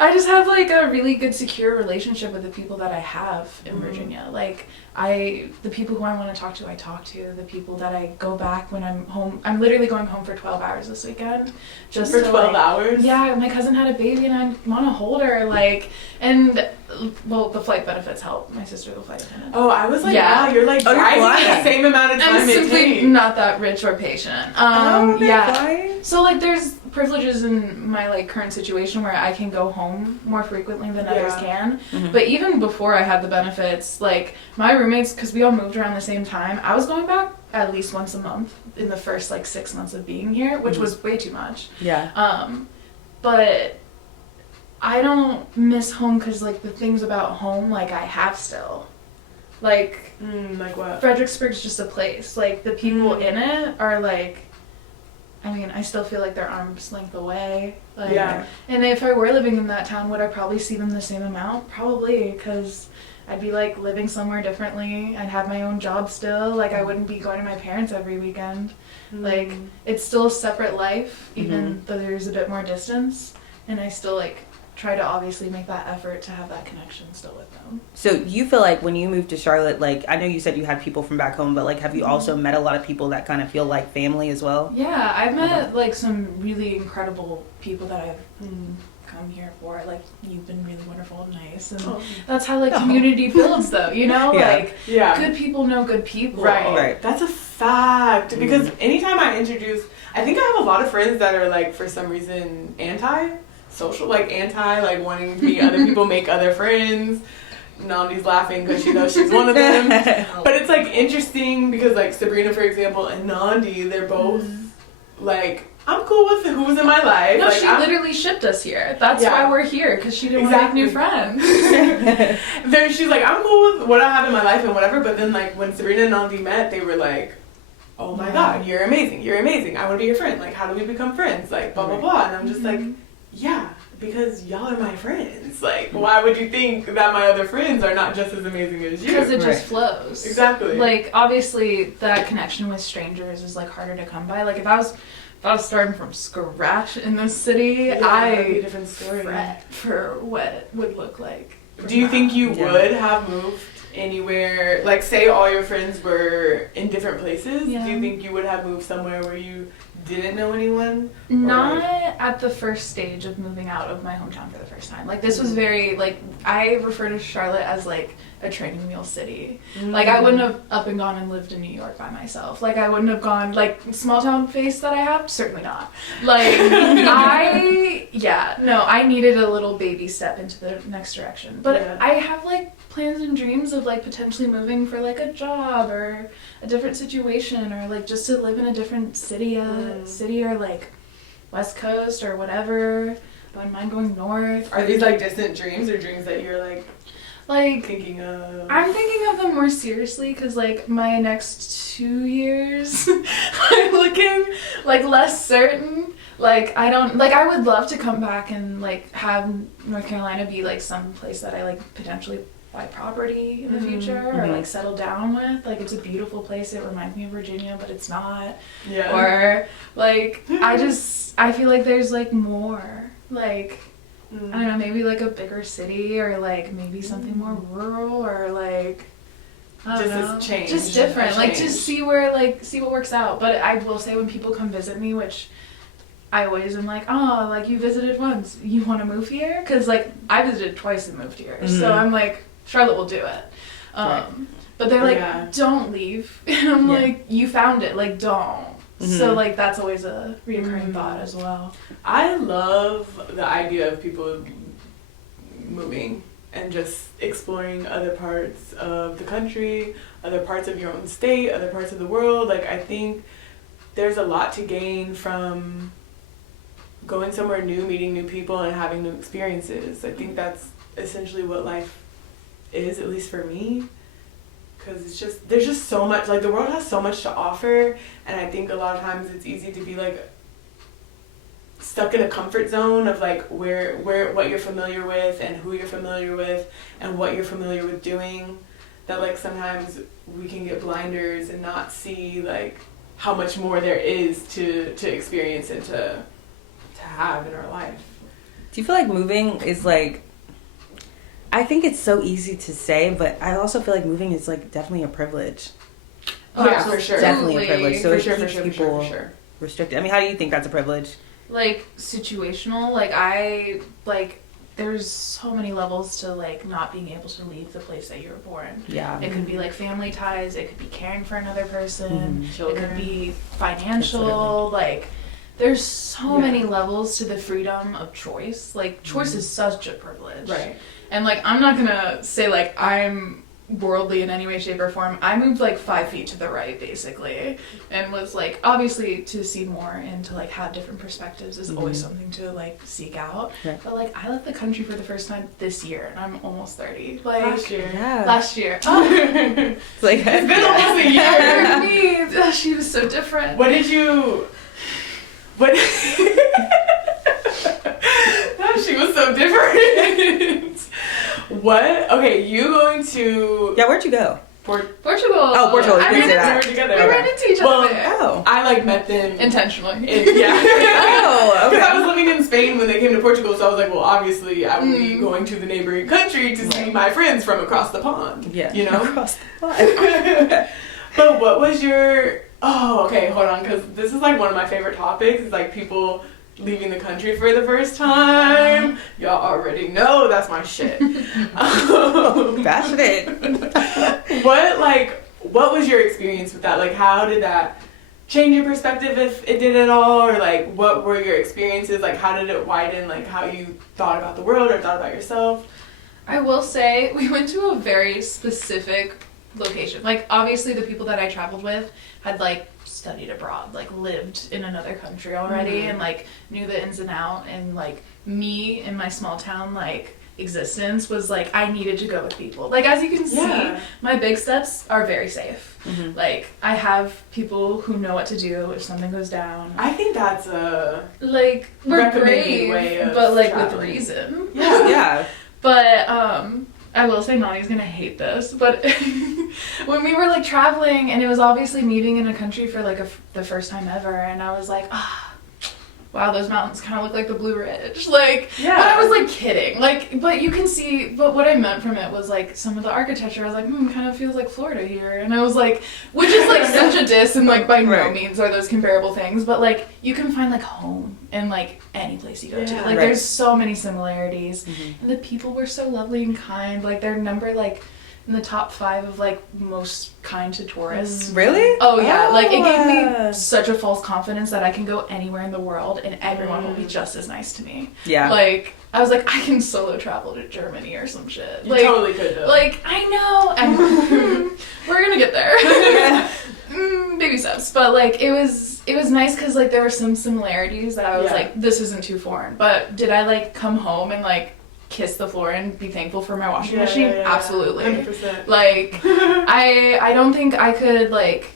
I just have like a really good secure relationship with the people that I have in Virginia. Like the people who I want to talk to, I talk to. The people that I go back when I'm home. I'm literally going home for 12 hours this weekend. Just for 12 hours? Yeah, my cousin had a baby and I want to hold her. Like, and well, the flight benefits help. My sister, the flight attendant. Oh, I was like, wow, you're like driving the same amount of time I'm simply it not that rich or patient. Yeah. So like there's privileges in my like current situation where I can go home more frequently than others can. But even before I had the benefits, like my roommates, because we all moved around the same time, I was going back at least once a month in the first like 6 months of being here, which was way too much. Yeah. But I don't miss home because like the things about home like I have still. Like what? Fredericksburg's just a place. Like the people in it are like, I mean, I still feel like they're arm's length away. Like, and if I were living in that town, would I probably see them the same amount? Probably, because I'd be like living somewhere differently. I'd have my own job still. Like I wouldn't be going to my parents every weekend. Like it's still a separate life, even though there's a bit more distance. And I still like try to obviously make that effort to have that connection still with them. So you feel like when you moved to Charlotte, like I know you said you had people from back home, but like have you also met a lot of people that kind of feel like family as well? Yeah, I've met like some really incredible people that I've come here for. Like you've been really wonderful and nice, and that's how like community builds though, you know? Like good people know good people. Right. That's a fact. Because anytime I think I have a lot of friends that are like for some reason anti-social, like like wanting to meet other people, make other friends. Nandi's laughing because she knows she's one of them. But it's like interesting because like Sabrina, for example, and Nandi, they're both like, I'm cool with who's in my life. No, like, she literally shipped us here. That's why we're here, because she didn't want to make new friends. She's like, I'm cool with what I have in my life and whatever. But then like when Sabrina and Nandi met, they were like, oh my god, you're amazing. I want to be your friend. Like, how do we become friends? Like, blah, blah, blah. And I'm just like, yeah, because y'all are my friends. Like, why would you think that my other friends are not just as amazing as you? Because it just flows. Exactly. Like, obviously, that connection with strangers is, like, harder to come by. Like, if I was starting from scratch in this city, I'd be a different story. Fret for what it would look like. Do you think you would have moved anywhere, like, say all your friends were in different places? Do you think you would have moved somewhere where you didn't know anyone? Not at the first stage of moving out of my hometown for the first time. Like, this was very, like, I refer to Charlotte as, like, a training wheel city. Like, I wouldn't have up and gone and lived in New York by myself. Like, I wouldn't have gone, like, small town face that I have, certainly not. Like, I needed a little baby step into the next direction. But I have, like, plans and dreams of, like, potentially moving for, like, a job or a different situation, or, like, just to live in a different city or, like, West Coast or whatever. I wouldn't mind going north. Are these, like, distant dreams or dreams that you're, like thinking of? I'm thinking of them more seriously because, like, my next 2 years I'm looking, like, less certain. Like, I would love to come back and, like, have North Carolina be, like, some place that I, like, potentially buy property in the future or, like, settle down with. Like, it's a beautiful place. It reminds me of Virginia, but it's not. Or, like, I feel like there's, like, more. Like, I don't know, maybe like a bigger city or like maybe something more rural or like I don't know. Change. Just different. Like just see what works out. But I will say when people come visit me, which I always am like, oh, like you visited once, you want to move here? Because like I visited twice and moved here, so I'm like, Charlotte will do it. Right. But they're like, don't leave, and I'm like, you found it, like don't. So like that's always a reoccurring thought as well. I love the idea of people moving and just exploring other parts of the country, other parts of your own state, other parts of the world. Like I think there's a lot to gain from going somewhere new, meeting new people, and having new experiences. I think that's essentially what life is, at least for me. Because it's just, there's just so much, like the world has so much to offer, and I think a lot of times it's easy to be like stuck in a comfort zone of like where what you're familiar with and who you're familiar with and what you're familiar with doing, that like sometimes we can get blinders and not see like how much more there is to experience and to have in our life. Do you feel like moving is like, I think it's so easy to say, but I also feel like moving is like definitely a privilege. Oh, yeah, for sure. Definitely a privilege. So for it sure, keeps for people sure. restricted. I mean, how do you think that's a privilege? Like situational, there's so many levels to like not being able to leave the place that you were born. Yeah. It could be like family ties, it could be caring for another person, Children. it could be financial, like there's so many levels to the freedom of choice. Like choice is such a privilege. Right. And like I'm not gonna say like I'm worldly in any way, shape, or form. I moved like 5 feet to the right basically, and was like obviously to see more and to like have different perspectives is always something to like seek out. Right. But like I left the country for the first time this year, and I'm almost 30. Like last year. Yeah. Last year. Oh. Like it's been almost a year. For me, she was so different. What? She was so different. What? Okay, you going to... Yeah, where'd you go? Portugal. Oh, Portugal. We ran into each other there. Oh. I like met them intentionally. Yeah. Oh, okay. Because I was living in Spain when they came to Portugal, so I was like, well, obviously I would be going to the neighboring country to see my friends from across the pond. Yeah. You know? Across the pond. But what was your... Oh, okay, hold on, because this is like one of my favorite topics. Is like people leaving the country for the first time. Y'all already know that's my shit. Passionate. What was your experience with that? Like, how did that change your perspective, if it did at all? Or like, what were your experiences? Like, how did it widen like how you thought about the world or thought about yourself? I will say we went to a very specific location. Like obviously the people that I traveled with had like studied abroad, like lived in another country already, and like knew the ins and out, and like me in my small town like existence was like I needed to go with people. Like as you can see, my big steps are very safe. Like I have people who know what to do if something goes down. I think that's a like we're brave, way of but like traveling. with reason. Yeah. But I will say Nani's gonna hate this, but when we were like traveling, and it was obviously me being in a country for like the first time ever, and I was like, wow, those mountains kind of look like the Blue Ridge. Like, but I was like kidding. Like, but you can see, but what I meant from it was like some of the architecture, I was like, kind of feels like Florida here. And I was like, which is like such a diss, and like by no means are those comparable things, but like you can find like home in like any place you go to. Like there's so many similarities. And the people were so lovely and kind. Like their number like in the top 5 of like most kind to tourists. Really? Oh yeah, like it gave me such a false confidence that I can go anywhere in the world and everyone will be just as nice to me. Yeah. Like I was like, I can solo travel to Germany or some shit. You like, totally could though. Like I know, and we're gonna get there. Baby steps, but like it was nice because like there were some similarities that I was like, this isn't too foreign. But did I like come home and like kiss the floor and be thankful for my washing machine? Absolutely. 100%. Like I don't think I could like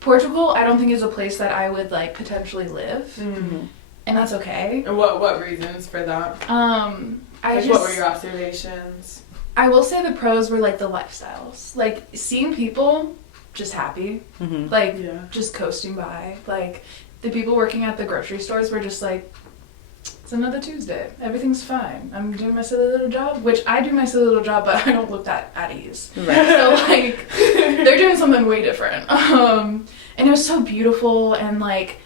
Portugal. I don't think is a place that I would like potentially live, and that's okay. And what reasons for that? What were your observations? I will say the pros were like the lifestyles, like seeing people just happy, like just coasting by. Like the people working at the grocery stores were just like, It's another Tuesday. Everything's fine. I'm doing my silly little job, which I do my silly little job, but I don't look that at ease. Right. So, like, they're doing something way different. And it was so beautiful and, like,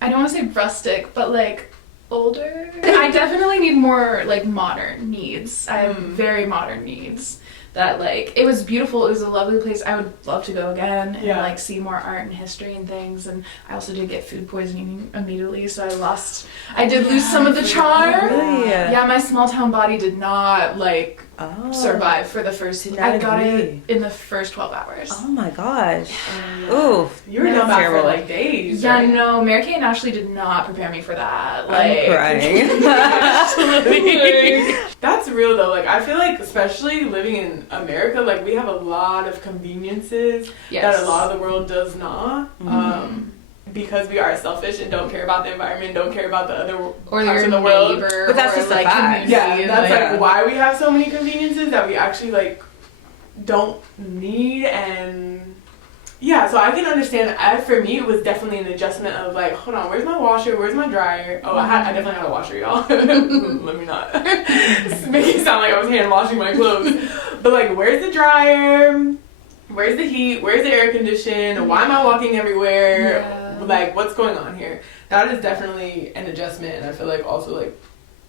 I don't want to say rustic, but, like, older. I definitely need more, like, modern needs. I have very modern needs. That, like, it was beautiful. It was a lovely place. I would love to go again and, like, see more art and history and things. And I also did get food poisoning immediately, so I did lose some of the charm. Really? Yeah, my small town body did not, like, survive for the first... I got it in the first 12 hours. Oh, my gosh. Ooh. You were down bad for, like, days, Yeah, right? no, Mary Kate and Ashley did not prepare me for that. Like, I'm crying. Absolutely. That's real, though. Like, I feel like, especially living in America, like, we have a lot of conveniences that a lot of the world does not. Because we are selfish and don't care about the environment, don't care about the other parts of the world. But that's just like a fact. Yeah, that's like why we have so many conveniences that we actually like don't need. And yeah, so I can understand. For me, it was definitely an adjustment of like, hold on, where's my washer? Where's my dryer? Oh, I definitely had a washer, y'all. Let me not make it sound like I was hand washing my clothes. But like, where's the dryer? Where's the heat? Where's the air condition? Why am I walking everywhere? Yeah. Like, what's going on here? That is definitely an adjustment, and I feel like also like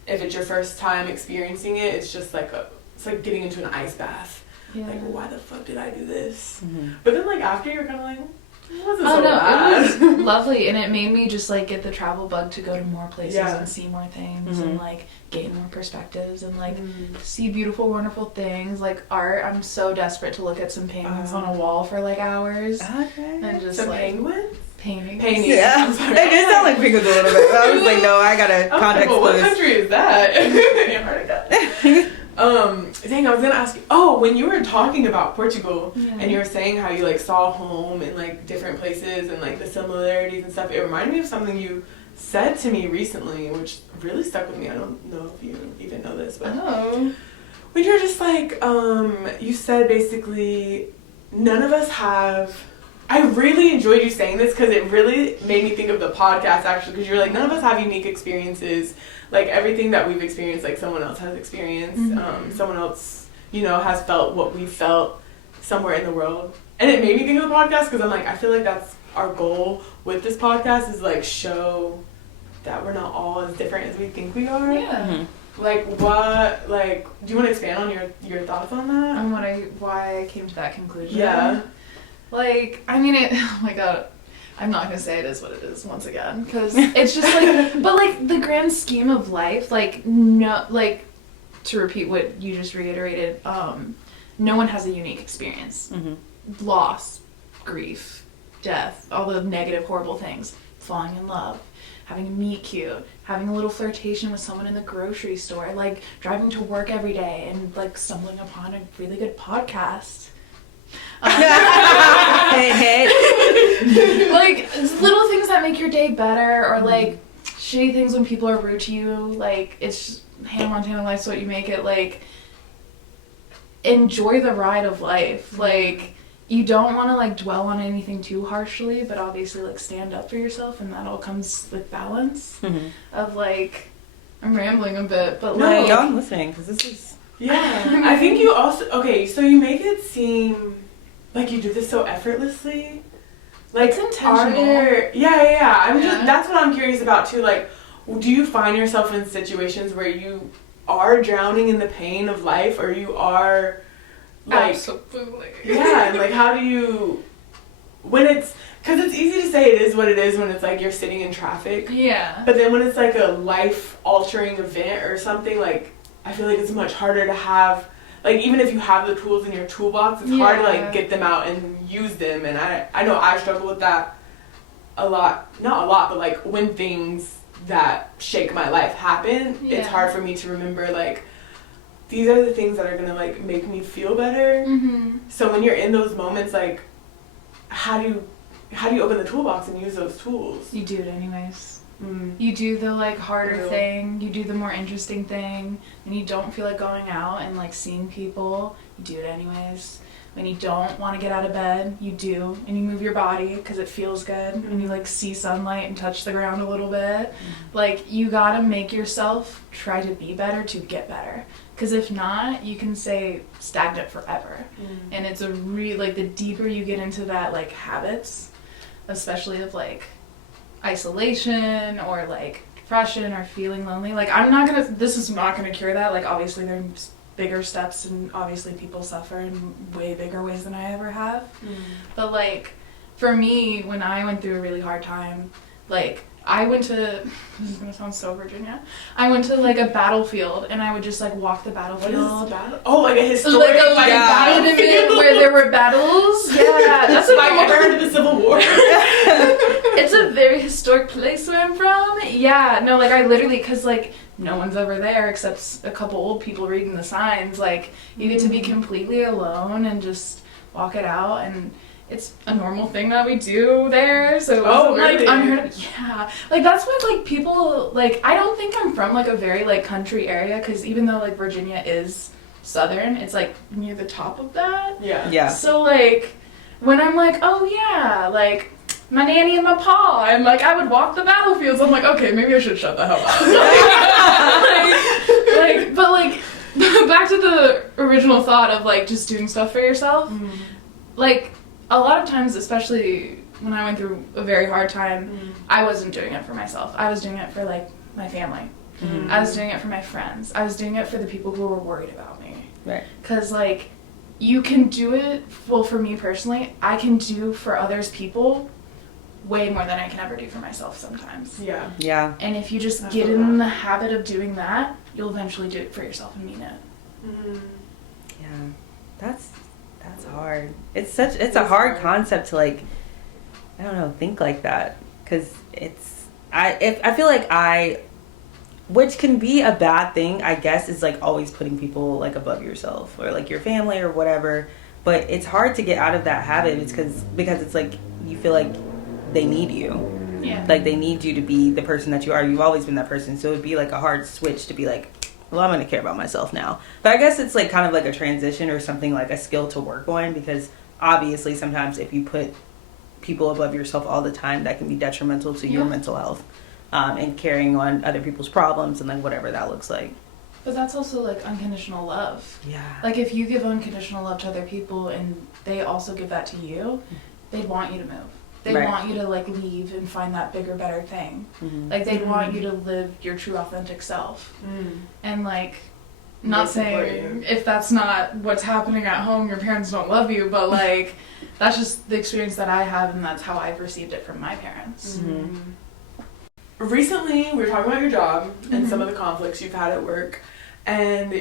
if it's your first time experiencing it, it's just like it's like getting into an ice bath. Yeah. Like, why the fuck did I do this? Mm-hmm. But then like after you're kind of like, it wasn't Oh so no, bad. it was lovely, and it made me just like get the travel bug to go to more places Yeah. and see more things and like gain more perspectives and like see beautiful, wonderful things like art. I'm so desperate to look at some paintings on a wall for like hours Okay. and just Some like penguins? paintings. Yeah. I'm sorry. It did sound like penguins a little bit. I was like, no, I gotta I was like, context well, what clues. country is that? Antarctica. Dang, I was gonna ask you. Oh, when you were talking about Portugal and you were saying how you like saw home in like different places and like the similarities and stuff, it reminded me of something you said to me recently, which really stuck with me. I don't know if you even know this, but when you're just like, you said basically, none of us have. I really enjoyed you saying this because it really made me think of the podcast actually, because you're like, none of us have unique experiences. Like everything that we've experienced, like someone else has experienced. Someone else, you know, has felt what we felt somewhere in the world. And it made me think of the podcast because I'm like, I feel like that's our goal with this podcast is like show that we're not all as different as we think we are. Yeah. Like what, like, do you want to expand on your thoughts on that? And why I came to that conclusion. Yeah. Like, I mean, oh my god, I'm not gonna say it is what it is once again, because it's just like, but like the grand scheme of life, like no, like to repeat what you just reiterated, no one has a unique experience. Loss, grief, death, all the negative, horrible things, falling in love, having a meet cute, having a little flirtation with someone in the grocery store, like driving to work every day and like stumbling upon a really good podcast. Hey. Like little things that make your day better, or like shitty things when people are rude to you. Like it's just, Hannah Montana life's what you make it. Like enjoy the ride of life. Like you don't want to like dwell on anything too harshly, but obviously like stand up for yourself, and that all comes with balance. Of like, I'm rambling a bit, but like No, I'm listening because this is. Yeah. I think you also, okay, so you make it seem like you do this so effortlessly. Like, it's intentional. Yeah. I'm just, Yeah. that's what I'm curious about too. Like, do you find yourself in situations where you are drowning in the pain of life, or you are like, absolutely. yeah, and like how do you, when it's, because it's easy to say it is what it is when it's like you're sitting in traffic. Yeah. But then when it's like a life-altering event or something, like, I feel like it's much harder to have, like, even if you have the tools in your toolbox, it's hard to, like, get them out and use them. And I know I struggle with that a lot. Not a lot, but, like, when things that shake my life happen, it's hard for me to remember, like, these are the things that are going to, like, make me feel better. So when you're in those moments, like, how do you open the toolbox and use those tools? You do it anyways. You do the like harder thing, you do the more interesting thing, and you don't feel like going out and like seeing people. you do it anyways. When you don't want to get out of bed, you do, and you move your body because it feels good, and you like see sunlight and touch the ground a little bit. Like, you gotta make yourself try to be better to get better, because if not, you can stay stagnant forever. And it's a like, the deeper you get into that, like, habits, especially of like isolation or like depression or feeling lonely, like, this is not gonna cure that. Like, obviously there's bigger steps, and obviously people suffer in way bigger ways than I ever have. But like, for me, when I went through a really hard time, like, I went to, this is gonna sound so Virginia, I went to like a battlefield, and I would just like walk the battlefield. Oh, like a historic battlefield where there were battles. Yeah, that's what I ever heard of the Civil War. It's a very historic place where I'm from. Yeah, no, like, I literally, because like, no one's ever there except a couple old people reading the signs. Like, you get to be completely alone and just walk it out, and it's a normal thing that we do there. So it wasn't like unheard of. Yeah, like, that's what like people like. I don't think I'm from like a very like country area, because even though like Virginia is southern, it's like near the top of that. Yeah. So like, when I'm like, oh yeah, like, my nanny and my pa, and like, I would walk the battlefields. I'm like, okay, maybe I should shut the hell up. But like, back to the original thought of like just doing stuff for yourself. Like, a lot of times, especially when I went through a very hard time, I wasn't doing it for myself. I was doing it for like my family. I was doing it for my friends. I was doing it for the people who were worried about me. Right. Because like, you can do it. Well, for me personally, I can do for others people way more than I can ever do for myself sometimes. Yeah. And if you just get in the habit of doing that, you'll eventually do it for yourself and mean it. Yeah. That's hard. It's a hard concept to like, I don't know, think like that, because I feel like which can be a bad thing, I guess, is like always putting people like above yourself or like your family or whatever. But it's hard to get out of that habit. It's because it's like you feel like they need you. Yeah. Like, they need you to be the person that you are. You've always been that person. So it'd be like a hard switch to be like, well, I'm going to care about myself now. But I guess it's like kind of like a transition or something, like a skill to work on, because obviously sometimes if you put people above yourself all the time, that can be detrimental to your mental health, and carrying on other people's problems and like whatever that looks like. But that's also like unconditional love. Yeah. Like, if you give unconditional love to other people and they also give that to you, they'd want you to move. They want you to like leave and find that bigger, better thing. Like, they'd want you to live your true, authentic self. And like, not saying if that's not what's happening at home, your parents don't love you, but like, that's just the experience that I have, and that's how I've received it from my parents. Recently, we were talking about your job and some of the conflicts you've had at work, and are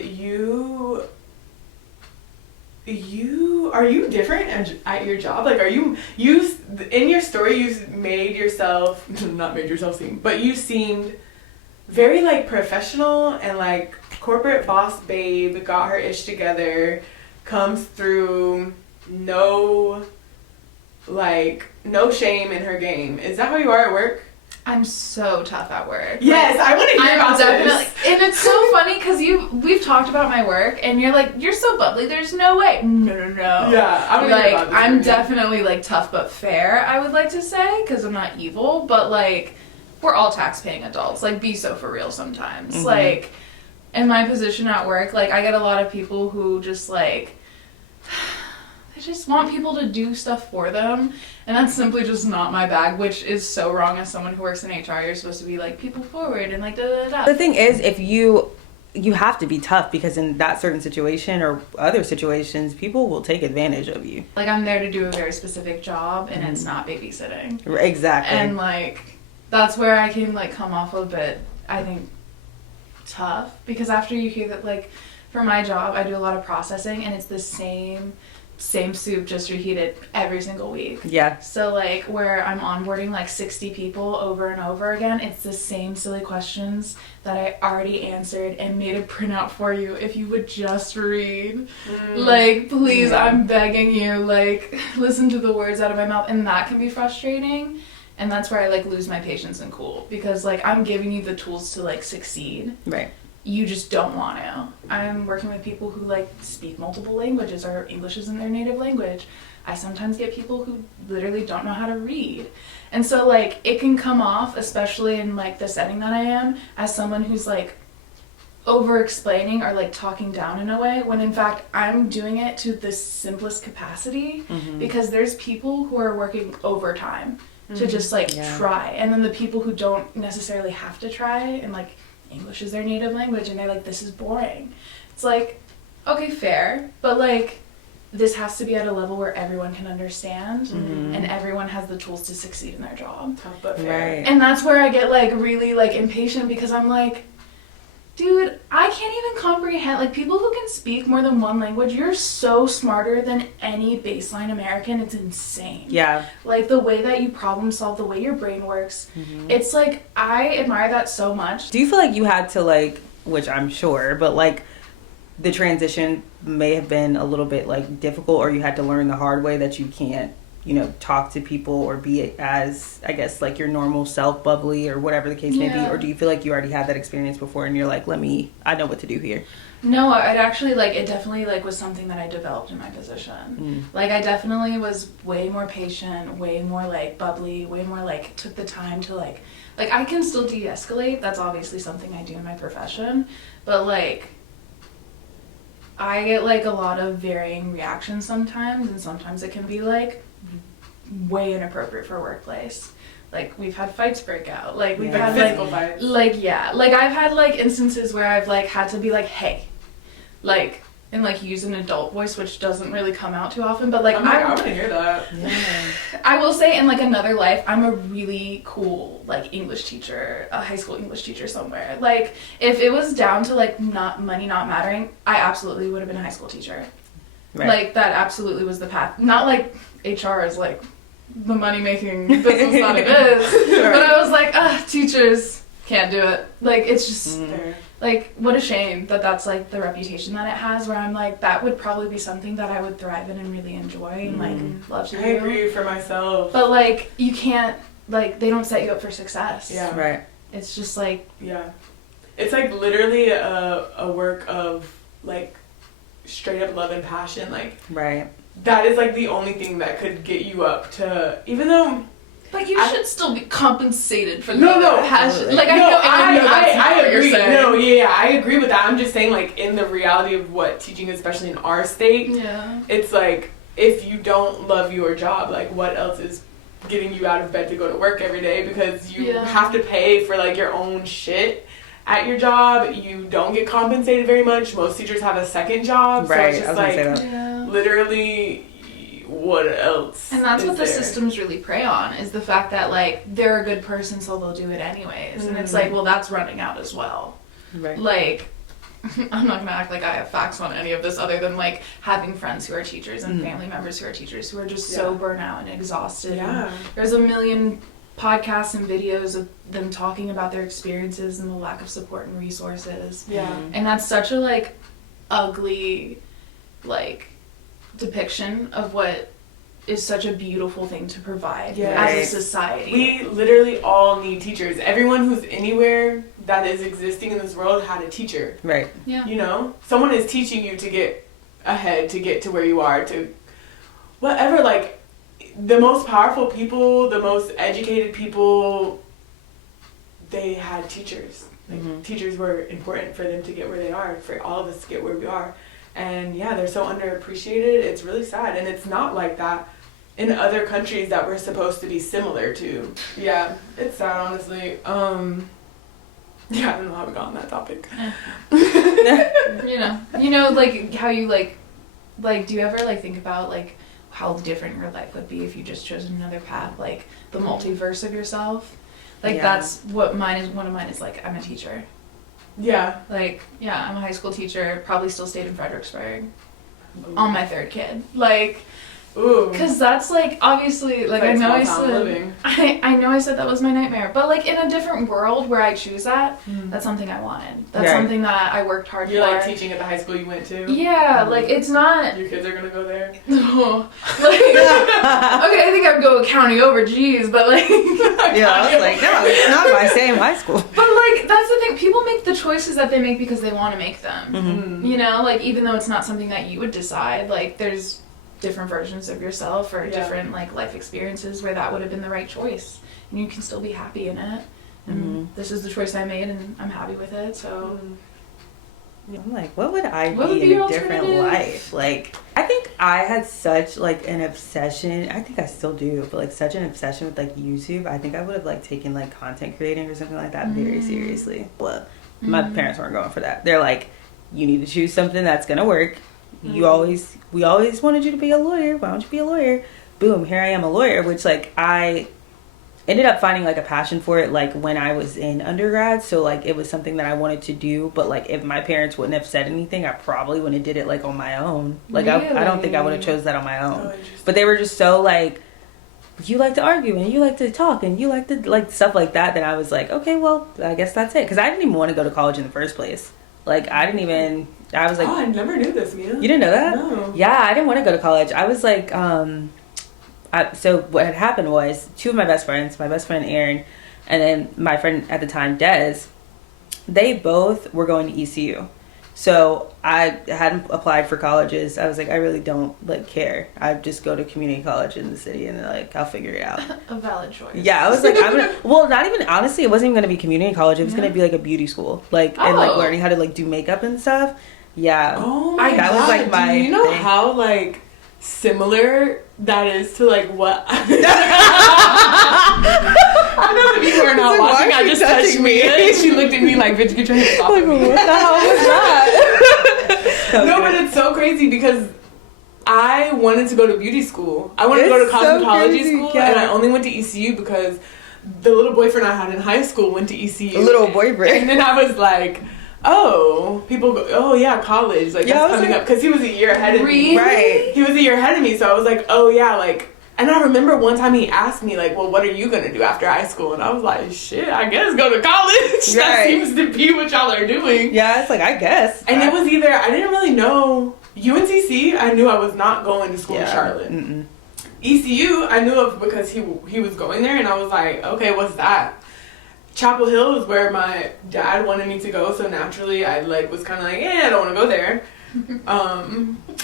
you different at your job? Like, are you in your story, you made yourself, not made yourself seem, but you seemed very like professional and like corporate boss babe, got her ish together, comes through, no shame in her game. Is that how you are at work? I'm so tough at work. Yes, I want to hear about this. And it's so funny because we've talked about my work, and you're like, you're so bubbly. There's no way. No. Yeah, I want to hear about this. I'm definitely like tough but fair, I would like to say, because I'm not evil. But like, we're all tax-paying adults. Like, be so for real sometimes. Like, in my position at work, like, I get a lot of people who just like, they just want people to do stuff for them, and that's simply just not my bag, which is so wrong. As someone who works in HR, you're supposed to be like, people forward and like da. The thing is, if you have to be tough, because in that certain situation or other situations, people will take advantage of you. Like, I'm there to do a very specific job, and it's not babysitting. Exactly. And like, that's where I can like come off a bit, I think, tough, because after you hear that, like, for my job, I do a lot of processing, and it's the same soup, just reheated every single week. Yeah. So like, where I'm onboarding like 60 people over and over again, it's the same silly questions that I already answered and made a printout for you. If you would just read, like, please, I'm begging you, like, listen to the words out of my mouth. And that can be frustrating. And that's where I like lose my patience and cool, because like, I'm giving you the tools to like succeed. Right. you just don't want to. I'm working with people who like speak multiple languages or English isn't their native language. I sometimes get people who literally don't know how to read. And so like it can come off, especially in like the setting that I am, as someone who's like over explaining or like talking down in a way, when in fact I'm doing it to the simplest capacity, because there's people who are working overtime to just like try, and then the people who don't necessarily have to try, and like English is their native language, and they're like, this is boring. It's like, okay, fair, but like this has to be at a level where everyone can understand and everyone has the tools to succeed in their job. Tough but fair. Right. And that's where I get like really like impatient, because I'm like, dude, I can't even comprehend, like, people who can speak more than one language, you're so smarter than any baseline American. It's insane. Yeah. Like, the way that you problem solve, the way your brain works, it's like, I admire that so much. Do you feel like you had to, like, which I'm sure, but, like, the transition may have been a little bit, like, difficult, or you had to learn the hard way that you can't, you know, talk to people or be as, I guess, like your normal self, bubbly or whatever the case may be? Or do you feel like you already had that experience before and you're like, I know what to do here? No, it actually, like, it definitely, like, was something that I developed in my position. Like, I definitely was way more patient, way more, like, bubbly, way more, like, took the time to, like, I can still de-escalate. That's obviously something I do in my profession. But, like, I get, like, a lot of varying reactions sometimes, and sometimes it can be, like, way inappropriate for a workplace. Like, we've had fights break out. Like, we've had, physical like, fights. like, yeah. Like, I've had, like, instances where I've, like, had to be like, hey. Like, and, like, use an adult voice, which doesn't really come out too often. But, like, I want to hear that. I will say, in, like, another life, I'm a really cool, like, English teacher, a high school English teacher somewhere. Like, if it was down to, like, money not mattering, I absolutely would have been a high school teacher. Right. Like, that absolutely was the path. Not, like, HR is, like, the money-making business that it is. Right. But I was like, teachers can't do it. Like, it's just, like, what a shame that that's, like, the reputation that it has, where I'm like, that would probably be something that I would thrive in and really enjoy and, like, love to do. I agree for myself. But, like, you can't, like, they don't set you up for success. Yeah. Right. It's just, like... Yeah. It's, like, literally a work of, like, straight up love and passion. Like... Right. That is, like, the only thing that could get you up to, even though... But you should still be compensated for passion. Like, I agree. No, yeah, I agree with that. I'm just saying, like, in the reality of what teaching, especially in our state, it's like, if you don't love your job, like, what else is getting you out of bed to go to work every day? Because you have to pay for, like, your own shit at your job. You don't get compensated very much. Most teachers have a second job. Right. So it's just, like, literally, what else? And that's what the there? systems really prey on, is the fact that, like, they're a good person, so they'll do it anyways. And it's like, well, that's running out as well. Right. Like, I'm not gonna act like I have facts on any of this, other than, like, having friends who are teachers and family members who are teachers who are just so burnt out and exhausted. Yeah. And there's a million podcasts and videos of them talking about their experiences and the lack of support and resources. Yeah. And that's such a, like, ugly, like, depiction of what is such a beautiful thing to provide as a society. We literally all need teachers. Everyone who's anywhere that is existing in this world had a teacher. Right. Yeah. You know? Someone is teaching you to get ahead, to get to where you are, to whatever. Like, the most powerful people, the most educated people, they had teachers. Like, teachers were important for them to get where they are, for all of us to get where we are. And yeah, they're so underappreciated. It's really sad. And it's not like that in other countries that we're supposed to be similar to. Yeah, it's sad, honestly. Yeah, I don't know how we got on that topic. You know, like, how you, like, do you ever, like, think about, like, how different your life would be if you just chose another path, like, the multiverse of yourself? Like, that's what one of mine is, like, I'm a teacher. Yeah. Like, yeah, I'm a high school teacher, probably still stayed in Fredericksburg on my third kid. Like, because that's, like, obviously, like, I know I said that was my nightmare, but, like, in a different world where I choose that, that's something I wanted. That's something that I worked hard for. You're, like, teaching at the high school you went to? Yeah, like, it's not... Your kids are gonna go there? No. Like, okay, I think I'd go a county over, geez, but, like... Yeah, I was like, no, it's not my same high school. But, like, that's the thing. People make the choices that they make because they want to make them. Mm-hmm. You know, like, even though it's not something that you would decide, like, there's different versions of yourself or different, like, life experiences where that would have been the right choice. And you can still be happy in it. And this is the choice I made, and I'm happy with it, so... I'm like, what would I be in a different life? Like, I think I had such, like, an obsession. I think I still do, but, like, such an obsession with, like, YouTube. I think I would have, like, taken, like, content creating or something like that very seriously. Well, my parents weren't going for that. They're like, you need to choose something that's going to work. We always wanted you to be a lawyer. Why don't you be a lawyer? Boom, here I am, a lawyer, which, like, I ended up finding, like, a passion for it, like, when I was in undergrad. So, like, it was something that I wanted to do, but, like, if my parents wouldn't have said anything, I probably wouldn't have did it, like, on my own. Like, really? I don't think I would have chose that on my own. But they were just so, like, you like to argue and you like to talk and you like to, like, stuff like that, then I was like, okay, well, I guess that's it. Because I didn't even want to go to college in the first place. Like, I was like... Oh, I never knew this, Mia. You didn't know that? No. Yeah, I didn't want to go to college. I was like, so what had happened was two of my best friends, my best friend Aaron, and then my friend at the time, Des, they both were going to ECU. So I hadn't applied for colleges. I was like, I really don't, like, care. I just go to community college in the city and, like, I'll figure it out. A valid choice. Yeah, I was like, well, not even, honestly, it wasn't even going to be community college. It was going to be, like, a beauty school. Like, and, like, learning how to, like, do makeup and stuff. Yeah. Oh my God. That was, like, my Do you know thing. how, like, similar that is to, like, what... I know the people are not like, watching. I just touched me. And she looked at me like, bitch, get your hands off of me. What the hell was that? No, but it's so crazy because I wanted to go to beauty school. I wanted to go to cosmetology school, and I only went to ECU because the little boyfriend I had in high school went to ECU. A little boyfriend. And then I was like... Oh, people go, oh yeah, college, like, that's coming up, because he was a year ahead of me. Right. He was a year ahead of me, so I was like, oh yeah, like, and I remember one time he asked me, like, well, what are you going to do after high school? And I was like, shit, I guess go to college. That seems to be what y'all are doing. Yeah, it's like, I guess. And it was either, I didn't really know, UNCC, I knew I was not going to school in Charlotte. Mm-mm. ECU, I knew of because he was going there, and I was like, okay, what's that? Chapel Hill is where my dad wanted me to go, so naturally I, like, was kind of like, I don't want to go there.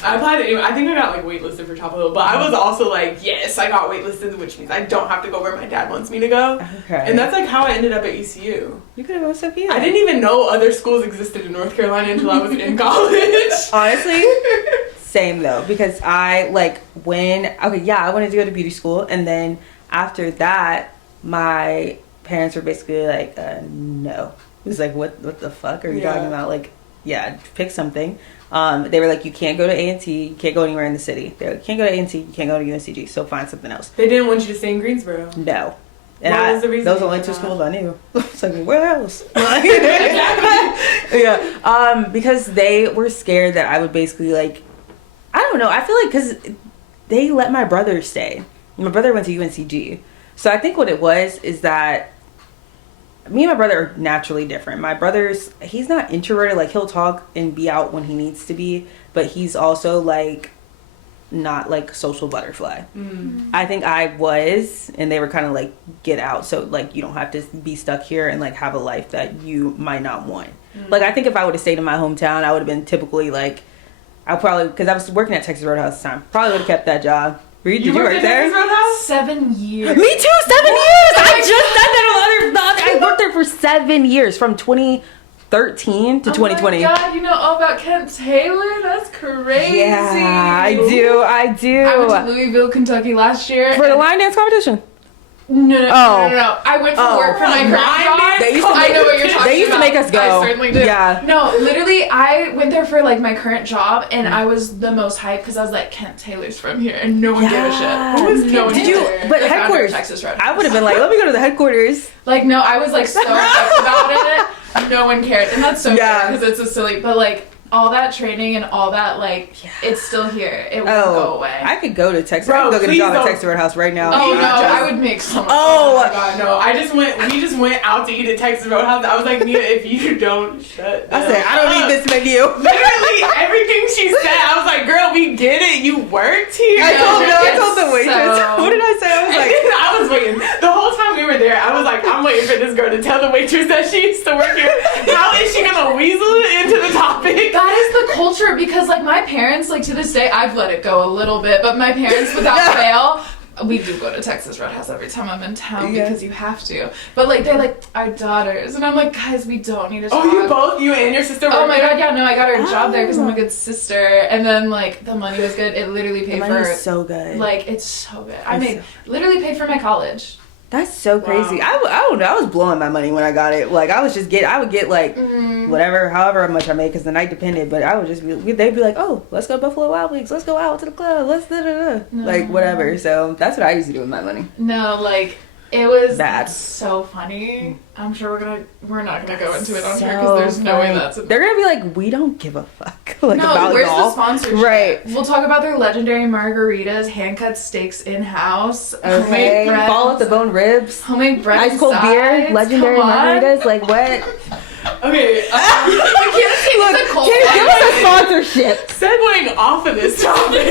I applied anyway. I think I got, like, waitlisted for Chapel Hill, but I was also like, yes, I got waitlisted, which means I don't have to go where my dad wants me to go. Okay. And that's, like, how I ended up at ECU. You could have gone Sophia. I didn't even know other schools existed in North Carolina until I was in college. Honestly, same though, because I, like, I wanted to go to beauty school, and then after that, my parents were basically like, no. It was like, what the fuck are you talking about? Like, yeah, pick something. They were like, you can't go to A&T, you can't go anywhere in the city. They were like, you can't go to A&T, you can't go to UNCG, so find something else. They didn't want you to stay in Greensboro. No. And what was the reason? Those were only two schools I knew. It's like, where else? Exactly. Yeah. Because they were scared that I would basically, like, I don't know. I feel like because they let my brother stay. My brother went to UNCG. So I think what it was is that me and my brother are naturally different. My he's not introverted. Like, he'll talk and be out when he needs to be. But he's also, like, not, like, social butterfly. I think I was, and they were kind of like, get out, so, like, you don't have to be stuck here and, like, have a life that you might not want. Like, I think if I would have stayed in my hometown, I would have been typically, like, I probably, because I was working at Texas Roadhouse at the time, probably would have kept that job. Did you work there? 7 years. Me too, 7 years! I just said that I worked there for 7 years, from 2013 to 2020. Oh my God, you know all about Kent Taylor? That's crazy. Yeah, I do. I went to Louisville, Kentucky last year. For the line dance competition? No. I went to work for my current job. I know what you're talking about. They used to make us go. I certainly did. Yeah. No, literally, I went there for, like, my current job, and I was the most hyped because I was like, Kent Taylor's from here, and no one gave a shit. Who was no one Did you? there. But the headquarters. Texas Roadhouse. I would have been like, let me go to the headquarters. Like, no, I was, like, so hyped about it. No one cared, and that's so Yeah. because it's so silly. But, like, all that training and all that, like, it's still here. It won't go away. I could go to Texas. Bro, I could go get a job at don't. Texas Roadhouse right now. Oh no, I would make so much. Oh my god, no. We just went out to eat at Texas Roadhouse. I was like, Nia, if you don't shut I said, I don't need this menu. Literally everything she said, I was like, girl, we get it. You worked here. I told the waitress. What did I say? I was like, I was waiting. The whole time we were there, I was like, I'm waiting for this girl to tell the waitress that she used to work here. How is she gonna weasel it into the topic? That is the culture, because like my parents, like to this day, I've let it go a little bit, but my parents, without fail, we do go to Texas Roadhouse every time I'm in town because you have to. But like they're like our daughters, and I'm like, guys, we don't need to talk. Oh, you and your sister. Oh my god, yeah, no, I got her a job there because I'm a good sister, and then like the money was good. It literally paid for. Money's so good. Like it's so good. Literally paid for my college. That's so crazy. Wow. I don't know. I was blowing my money when I got it. Like I would get like whatever, however much I made, because the night depended. But I would just they'd be like, oh, let's go Buffalo Wild Wings. Let's go out to the club. Let's like whatever. So that's what I used to do with my money. No, like it was bad. So funny. I'm sure we're not gonna go into it on So here because there's no way that's. They're gonna be like, we don't give a fuck. Like no, about where's golf. the sponsorship? Right. We'll talk about their legendary margaritas, hand-cut steaks in-house, Okay. homemade bread, Ball at the bone ribs. homemade bread, Ice cold beer, legendary margaritas. Like what? Okay. We can't take the cold. Give us a sponsorship. Segueing off of this topic.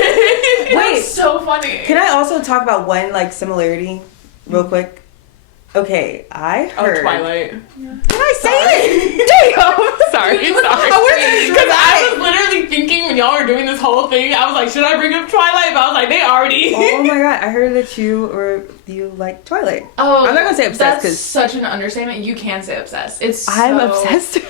Wait, so funny. Can I also talk about one like similarity, real quick? Okay, I heard. Twilight. Can I say it? Damn. Sorry. Because I was literally thinking when y'all were doing this whole thing, I was like, should I bring up Twilight? But I was like, they already. Oh my god, I heard that you like Twilight. Oh, I'm not gonna say obsessed because because such an understatement. You can say obsessed. I'm obsessed too.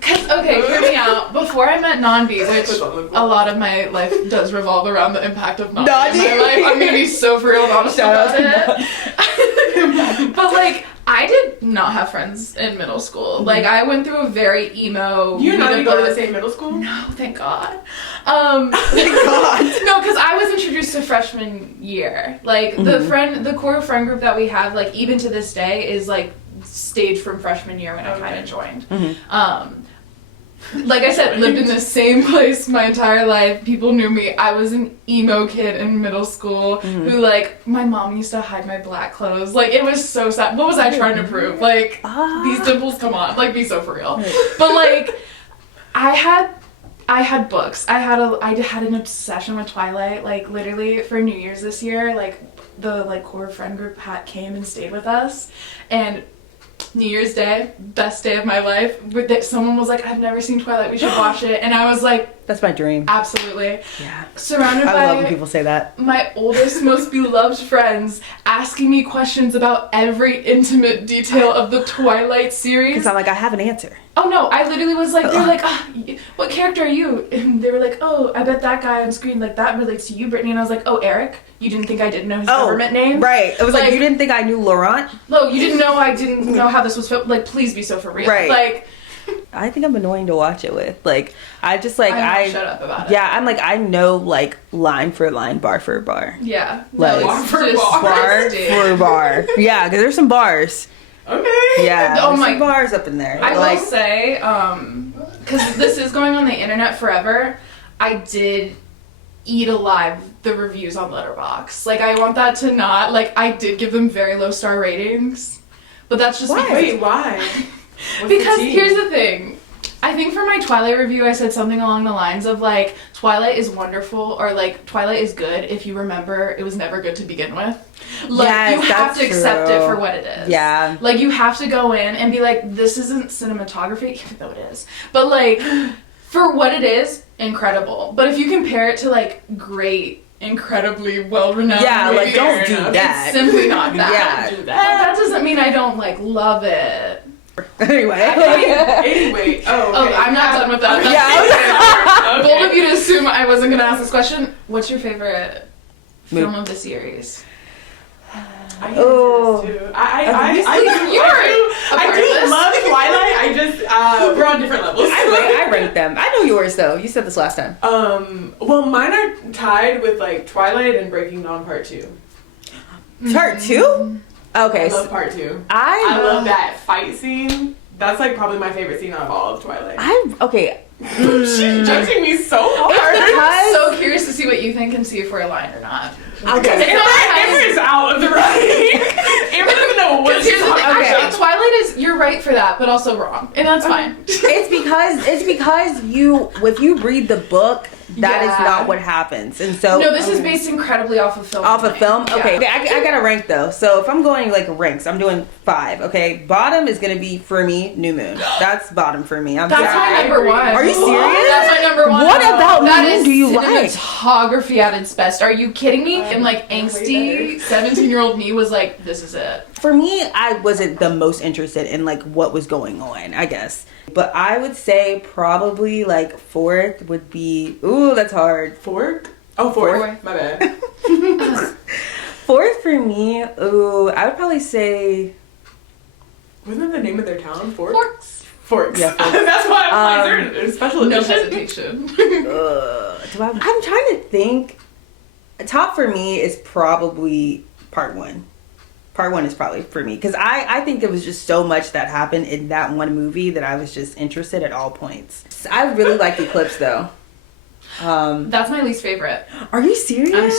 Cause okay, hear me out. Before I met Nanbi, which a lot of my life does revolve around the impact of Nanbi in my life. I'm gonna be so for real and honest about it. But like, I did not have friends in middle school. Like, I went through a very emo. You and Nanbi go to the same middle school? No, thank God. Thank God. No, because I was introduced to freshman year. Like the core friend group that we have, like even to this day, is like staged from freshman year when I kind of joined. Like I said, lived in the same place my entire life. People knew me. I was an emo kid in middle school who, like, my mom used to hide my black clothes. Like, it was so sad. What was I trying to prove? Like, these dimples, come on. Like, be so for real. But, like, I had books. I had an obsession with Twilight. Like, literally, for New Year's this year, like, the, like, core friend group came and stayed with us. And New Year's Day, best day of my life. Someone was like, I've never seen Twilight, we should watch it. And I was like, that's my dream. Absolutely. Yeah. Surrounded by I love when people say that. My oldest, most beloved friends asking me questions about every intimate detail of the Twilight series. Because I'm like, I have an answer. Oh no, I literally was like, they're like, what character are you? And they were like, oh, I bet that guy on screen, like, that relates to you, Brittany. And I was like, oh, Eric? You didn't think I didn't know his government name? Right. It was like, you didn't think I knew Laurent? No, you didn't know I didn't know how this was filmed. Like, please be so for real. Right. Like, I think I'm annoying to watch it with. Like, I just like, shut up about it. Yeah, I'm like, I know, like, line for line, bar for bar. Yeah. Like, bar for bar. Yeah, because there's some bars. Okay. Yeah, there's some bars up in there. I will say, because this is going on the internet forever, I did eat alive the reviews on Letterboxd. Like, I want that to not, like, I did give them very low star ratings, but that's just because... Wait, why? Because here's the thing. I think for my Twilight review, I said something along the lines of, like, Twilight is wonderful, or, like, Twilight is good if you remember it was never good to begin with. Like, yes, you have to accept it for what it is. Yeah. Like, you have to go in and be like, this isn't cinematography, even though it is. But, like, for what it is, incredible. But if you compare it to, like, great, incredibly well-renowned like, don't do that. It's simply not that. Yeah. Don't do that. But that doesn't mean I don't, like, love it. Anyway. Oh, I'm not done with that. Yeah. Bold of you to assume I wasn't going to ask this question. What's your favorite film of the series? I do love Twilight. I just we're on different levels. I rate them. I know yours though. You said this last time. Well, mine are tied with like Twilight and Breaking Dawn Part 2. Part 2? Okay. I love Part 2. I love that fight scene. That's like probably my favorite scene out of all of Twilight. She's judging me so hard. I'm so curious to see what you think and see if we're aligned or not. Okay. Amber's out of the running. Amber doesn't know what she's talking about. Actually, Twilight is, you're right for that, but also wrong. And that's fine. It's because you, if you read the book, that is not what happens. And so no, this is based incredibly off of film. Off of film? Yeah. Okay. I got to rank though. So if I'm going like ranks, I'm doing 5. Okay. Bottom is going to be for me, New Moon. That's bottom for me. That's my number 1. Are you serious? That's my number 1. What about that New Moon is do you like? Cinematography at its best. Are you kidding me? And like angsty 17-year-old me was like, this is it. For me, I wasn't the most interested in like what was going on, I guess. But I would say probably like 4th would be, ooh, that's hard. 4th? Oh, 4th. My bad. 4th for me, ooh, I would probably say... Wasn't that the name of their town? Forks. Yeah, Forks. That's why I'm like, there's a special edition. No hesitation. I'm trying to think. Top for me is probably part 1. Part 1 is probably for me. Because I think there was just so much that happened in that one movie that I was just interested at all points. I really like Eclipse though. That's my least favorite. Are you serious? I'm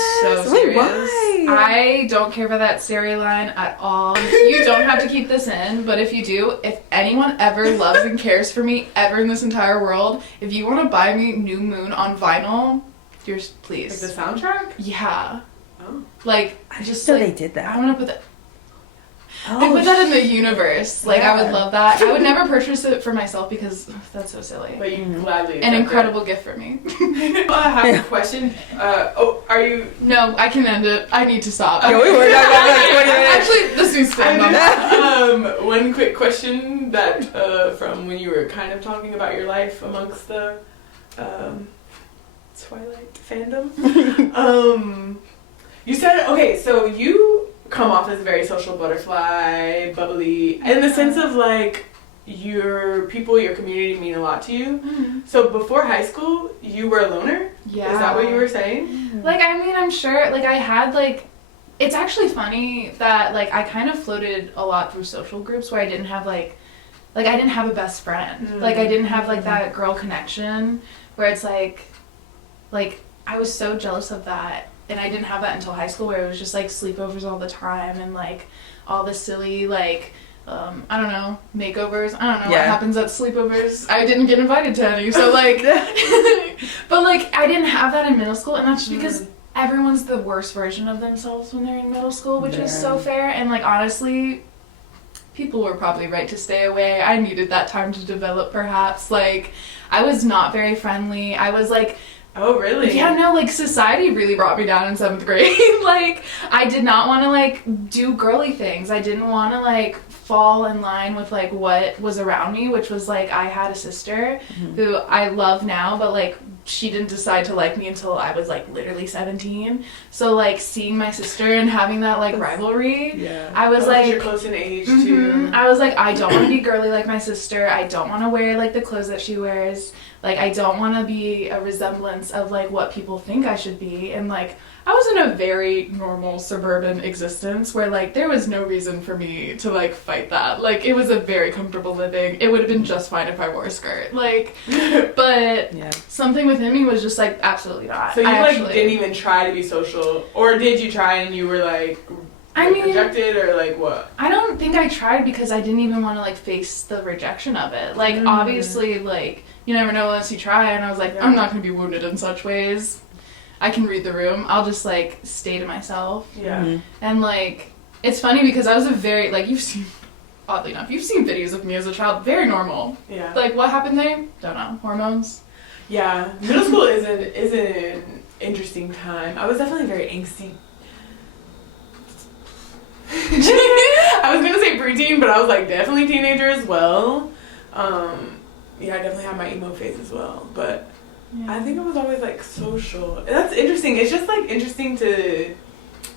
so serious. Wait, why? I don't care for that storyline at all. You don't have to keep this in, but if you do, if anyone ever loves and cares for me ever in this entire world, if you want to buy me New Moon on vinyl, yours, please. Like the soundtrack? Yeah. Oh. Like, I just know they did that. I want to put that. Oh, They put that in the universe. Like, yeah. I would love that. I would never purchase it for myself because that's so silly. But you gladly. An incredible gift for me. I have a question. Are you? No, I can end it. I need to stop. Yeah, we were talking about like 20 minutes. Actually, this needs to end on that. One quick question that from when you were kind of talking about your life amongst the Twilight fandom. You said, okay, so you come off as a very social butterfly, bubbly, in the sense of like your people, your community mean a lot to you. Mm-hmm. So before high school, you were a loner? Yeah. Is that what you were saying? Like, I mean, I'm sure, like, I had, like, it's actually funny that, like, I kind of floated a lot through social groups where I didn't have, like, I didn't have a best friend. Mm. Like, I didn't have, like, that girl connection where it's, like, I was so jealous of that. And I didn't have that until high school where it was just, like, sleepovers all the time and, like, all the silly, like, I don't know, makeovers. I don't know what happens at sleepovers. I didn't get invited to any, so, like, but, like, I didn't have that in middle school, and that's just because everyone's the worst version of themselves when they're in middle school, which is so fair, and, like, honestly, people were probably right to stay away. I needed that time to develop, perhaps. Like, I was not very friendly. I was, like... Oh, really? Yeah, no, like, society really brought me down in 7th grade. Like, I did not want to, like, do girly things. I didn't want to, like, fall in line with, like, what was around me, which was, like, I had a sister who I love now, but, like, she didn't decide to like me until I was, like, literally 17. So, like, seeing my sister and having that, like, rivalry, I was, like... You're close in age, too. I was, like, I don't want to be girly like my sister. I don't want to wear, like, the clothes that she wears. Like, I don't want to be a resemblance of, like, what people think I should be. And, like, I was in a very normal suburban existence where, like, there was no reason for me to, like, fight that. Like, it was a very comfortable living. It would have been just fine if I wore a skirt. Like, but something within me was just, like, absolutely not. So you, like, didn't even try to be social? Or did you try and you were, like... I mean, rejected or like what? I don't think I tried because I didn't even want to like face the rejection of it. Like obviously, like you never know unless you try. And I was like, I'm not gonna be wounded in such ways. I can read the room. I'll just like stay to myself. Yeah. And like it's funny because I was a very like oddly enough you've seen videos of me as a child, very normal. Yeah. Like what happened there? Don't know. Hormones. Yeah. Middle school is an interesting time. I was definitely very angsty. I was gonna say preteen, but I was like definitely teenager as well. I definitely had my emo phase as well, but I think I was always like social. That's interesting. It's just like interesting to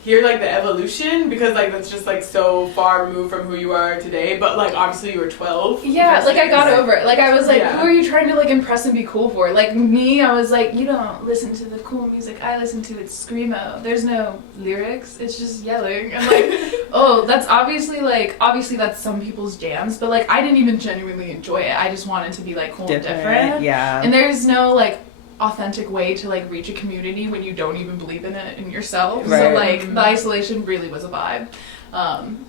hear like the evolution, because like that's just like so far removed from who you are today. But like obviously you were 12. Yeah, like I got over it. Like I was like, Yeah. who are you trying to like impress and be cool for? Like me, I was like, you don't listen to the cool music I listen to. It's screamo. There's no lyrics. It's just yelling. And like, oh, that's obviously that's some people's jams. But like I didn't even genuinely enjoy it. I just wanted to be like cool and different. Yeah. And there's no like authentic way to like reach a community when you don't even believe in it in yourself. Right. So like the isolation really was a vibe.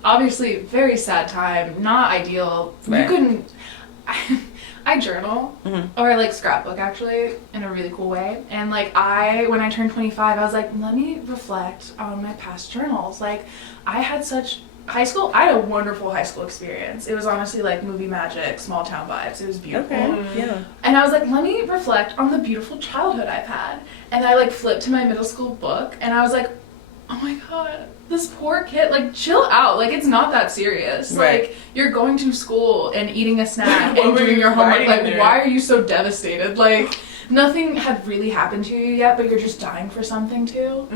Obviously very sad time, not ideal. Right. You couldn't I journal or like scrapbook actually in a really cool way. And like when I turned 25, I was like, let me reflect on my past journals. Like I had I had a wonderful high school experience. It was honestly like movie magic, small town vibes. It was beautiful. Okay. Yeah. And I was like, let me reflect on the beautiful childhood I've had. And I like flipped to my middle school book and I was like, oh my god, this poor kid, like chill out. Like it's not that serious. Right. Like you're going to school and eating a snack What and were doing you your homework. writing Like there? why are you so devastated? Like nothing had really happened to you yet, but you're just dying for something too.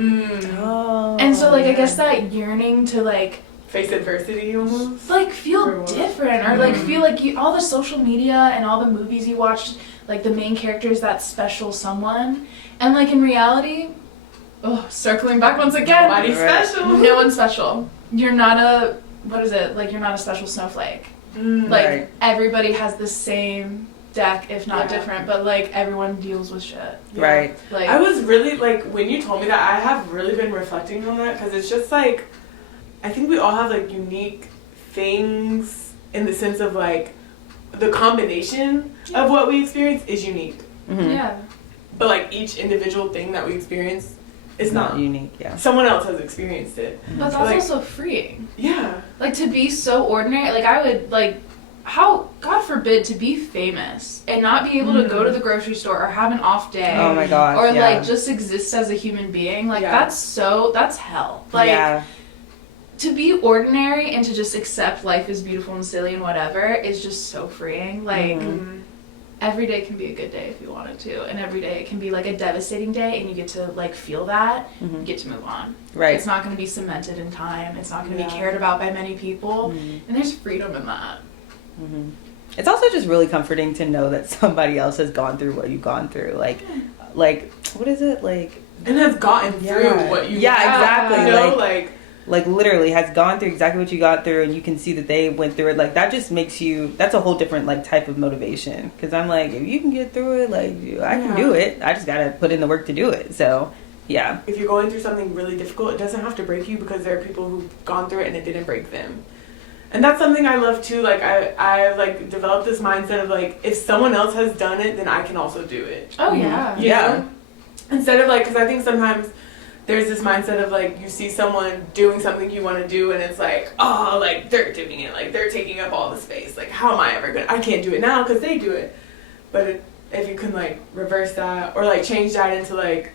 Oh. And so like I guess that yearning to like face adversity almost. like feel different or like feel like all the social media and all the movies you watched, like the main character is that special someone, and like in reality, circling back once again, Nobody's special. no one's special. You're not you're not a special snowflake. Like Right. everybody has the same deck, if not different, but like everyone deals with shit. Right. Like I was really like, when you told me that, I have really been reflecting on that, because it's just like, I think we all have like unique things in the sense of like the combination of what we experience is unique, yeah. but like each individual thing that we experience is not unique. Yeah. Someone else has experienced it. But that's Like- also freeing. Yeah. Like to be so ordinary, like I would like how God forbid to be famous and not be able to go to the grocery store or have an off day. Oh my god. Or yeah. like just exist as a human being. Like that's hell. Like yeah. to be ordinary and to just accept life is beautiful and silly and whatever is just so freeing. Like every day can be a good day if you wanted to, and every day it can be like a devastating day and you get to like feel that, you get to move on. Right. It's not going to be cemented in time. It's not going to be cared about by many people. And there's freedom in that. It's also just really comforting to know that somebody else has gone through what you've gone through. Like what is it like? And has gotten through what you exactly. You know, like literally has gone through exactly what you got through, and you can see that they went through it. Like that just makes you, that's a whole different like type of motivation, because I'm like, if you can get through it, like I can do it. I just gotta put in the work to do it. So yeah, if you're going through something really difficult, it doesn't have to break you, because there are people who've gone through it and it didn't break them. And that's something I love too. Like I like developed this mindset of like, if someone else has done it, then I can also do it. Oh yeah. You know? Instead of like, because I think sometimes there's this mindset of like, you see someone doing something you want to do and it's like, oh, like they're doing it, like they're taking up all the space, like how am I ever gonna, I can't do it now because they do it. But if you can like reverse that or like change that into like,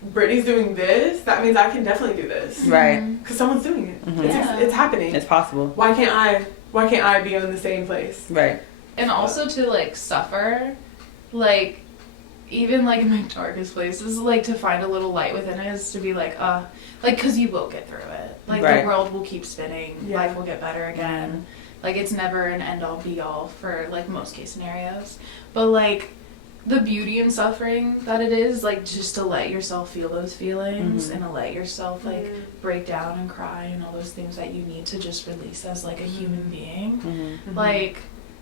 Brittany's doing this, that means I can definitely do this, right, because someone's doing it. It's happening. It's possible. Why can't I be in the same place? Right. And also to like suffer, like even like in my darkest places, like to find a little light within it is to be like because you will get through it. Like the world will keep spinning, life will get better again. Like it's never an end all be all for like most case scenarios. But like the beauty in suffering that it is, like just to let yourself feel those feelings and to let yourself like break down and cry and all those things that you need to just release as like a human being. Like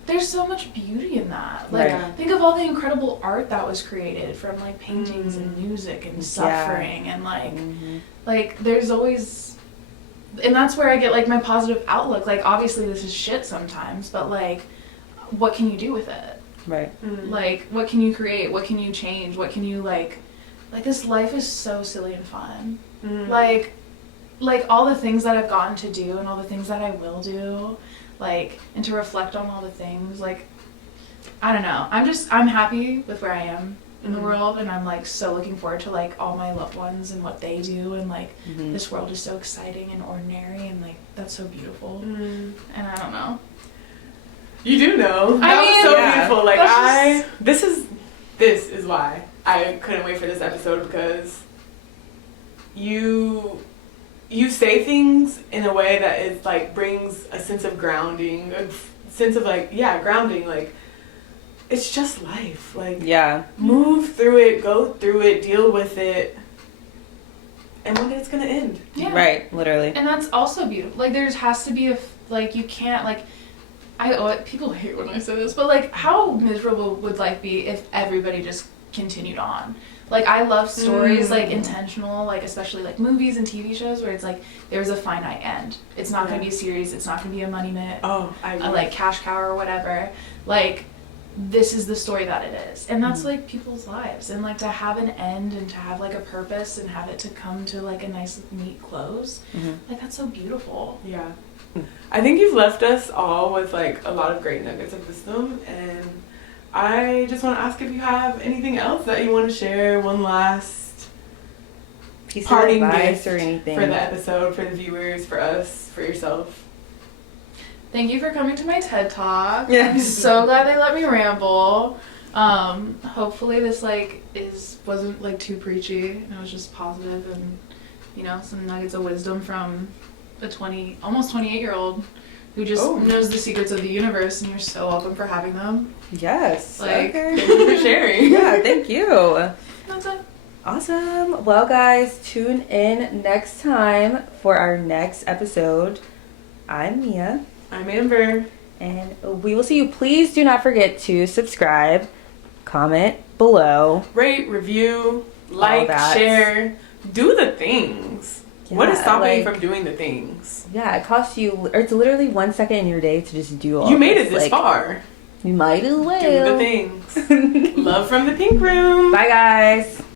there's so much beauty in that. Like think of all the incredible art that was created from like paintings and music and suffering and like there's always, and that's where I get like my positive outlook. Like obviously this is shit sometimes, but like what can you do with it? Right. Like what can you create? What can you change? What can you like this life is so silly and fun. Like all the things that I've gotten to do and all the things that I will do, like, and to reflect on all the things, like, I don't know. I'm happy with where I am in the world, and I'm like so looking forward to like all my loved ones and what they do, and like this world is so exciting and ordinary, and like that's so beautiful. And I don't know. You do know. That was so beautiful. Like this is why I couldn't wait for this episode, because you you say things in a way that is like brings a sense of grounding, a sense of like, yeah, grounding. Like, it's just life. Like, yeah, move through it, go through it, deal with it, and one day it's gonna end. Yeah. Right, literally. And that's also beautiful. Like, there has to be like, you can't, like, people hate when I say this, but like, how miserable would life be if everybody just continued on? Like, I love stories, like, intentional, like, especially, like, movies and TV shows where it's, like, there's a finite end. It's not going to be a series. It's not going to be a money minute. Oh, I agree. Like, cash cow or whatever. Like, this is the story that it is. And that's, like, people's lives. And, like, to have an end and to have, like, a purpose and have it to come to, like, a nice, neat close, like, that's so beautiful. Yeah. I think you've left us all with, like, a lot of great nuggets of wisdom, and I just want to ask if you have anything else that you want to share, one last Piece parting of advice gift or anything for the episode, for the viewers, for us, for yourself. Thank you for coming to my TED Talk. Yeah. I'm so glad they let me ramble. Hopefully this like wasn't like too preachy and it was just positive and, you know, some nuggets of wisdom from a almost 28-year-old who just knows the secrets of the universe, and you're so welcome for having them. Yes. Like, okay. Thank you for sharing. Yeah, thank you. That's it. Awesome. Well, guys, tune in next time for our next episode. I'm Mia. I'm Amber. And we will see you. Please do not forget to subscribe, comment below. Rate, review, like, share. Do the things. Yeah, what is stopping you like, from doing the things? Yeah, it costs you, or it's literally 1 second in your day to just do all You made this. it this Like, far. You might as well. Do the things. Love from the pink room. Bye, guys.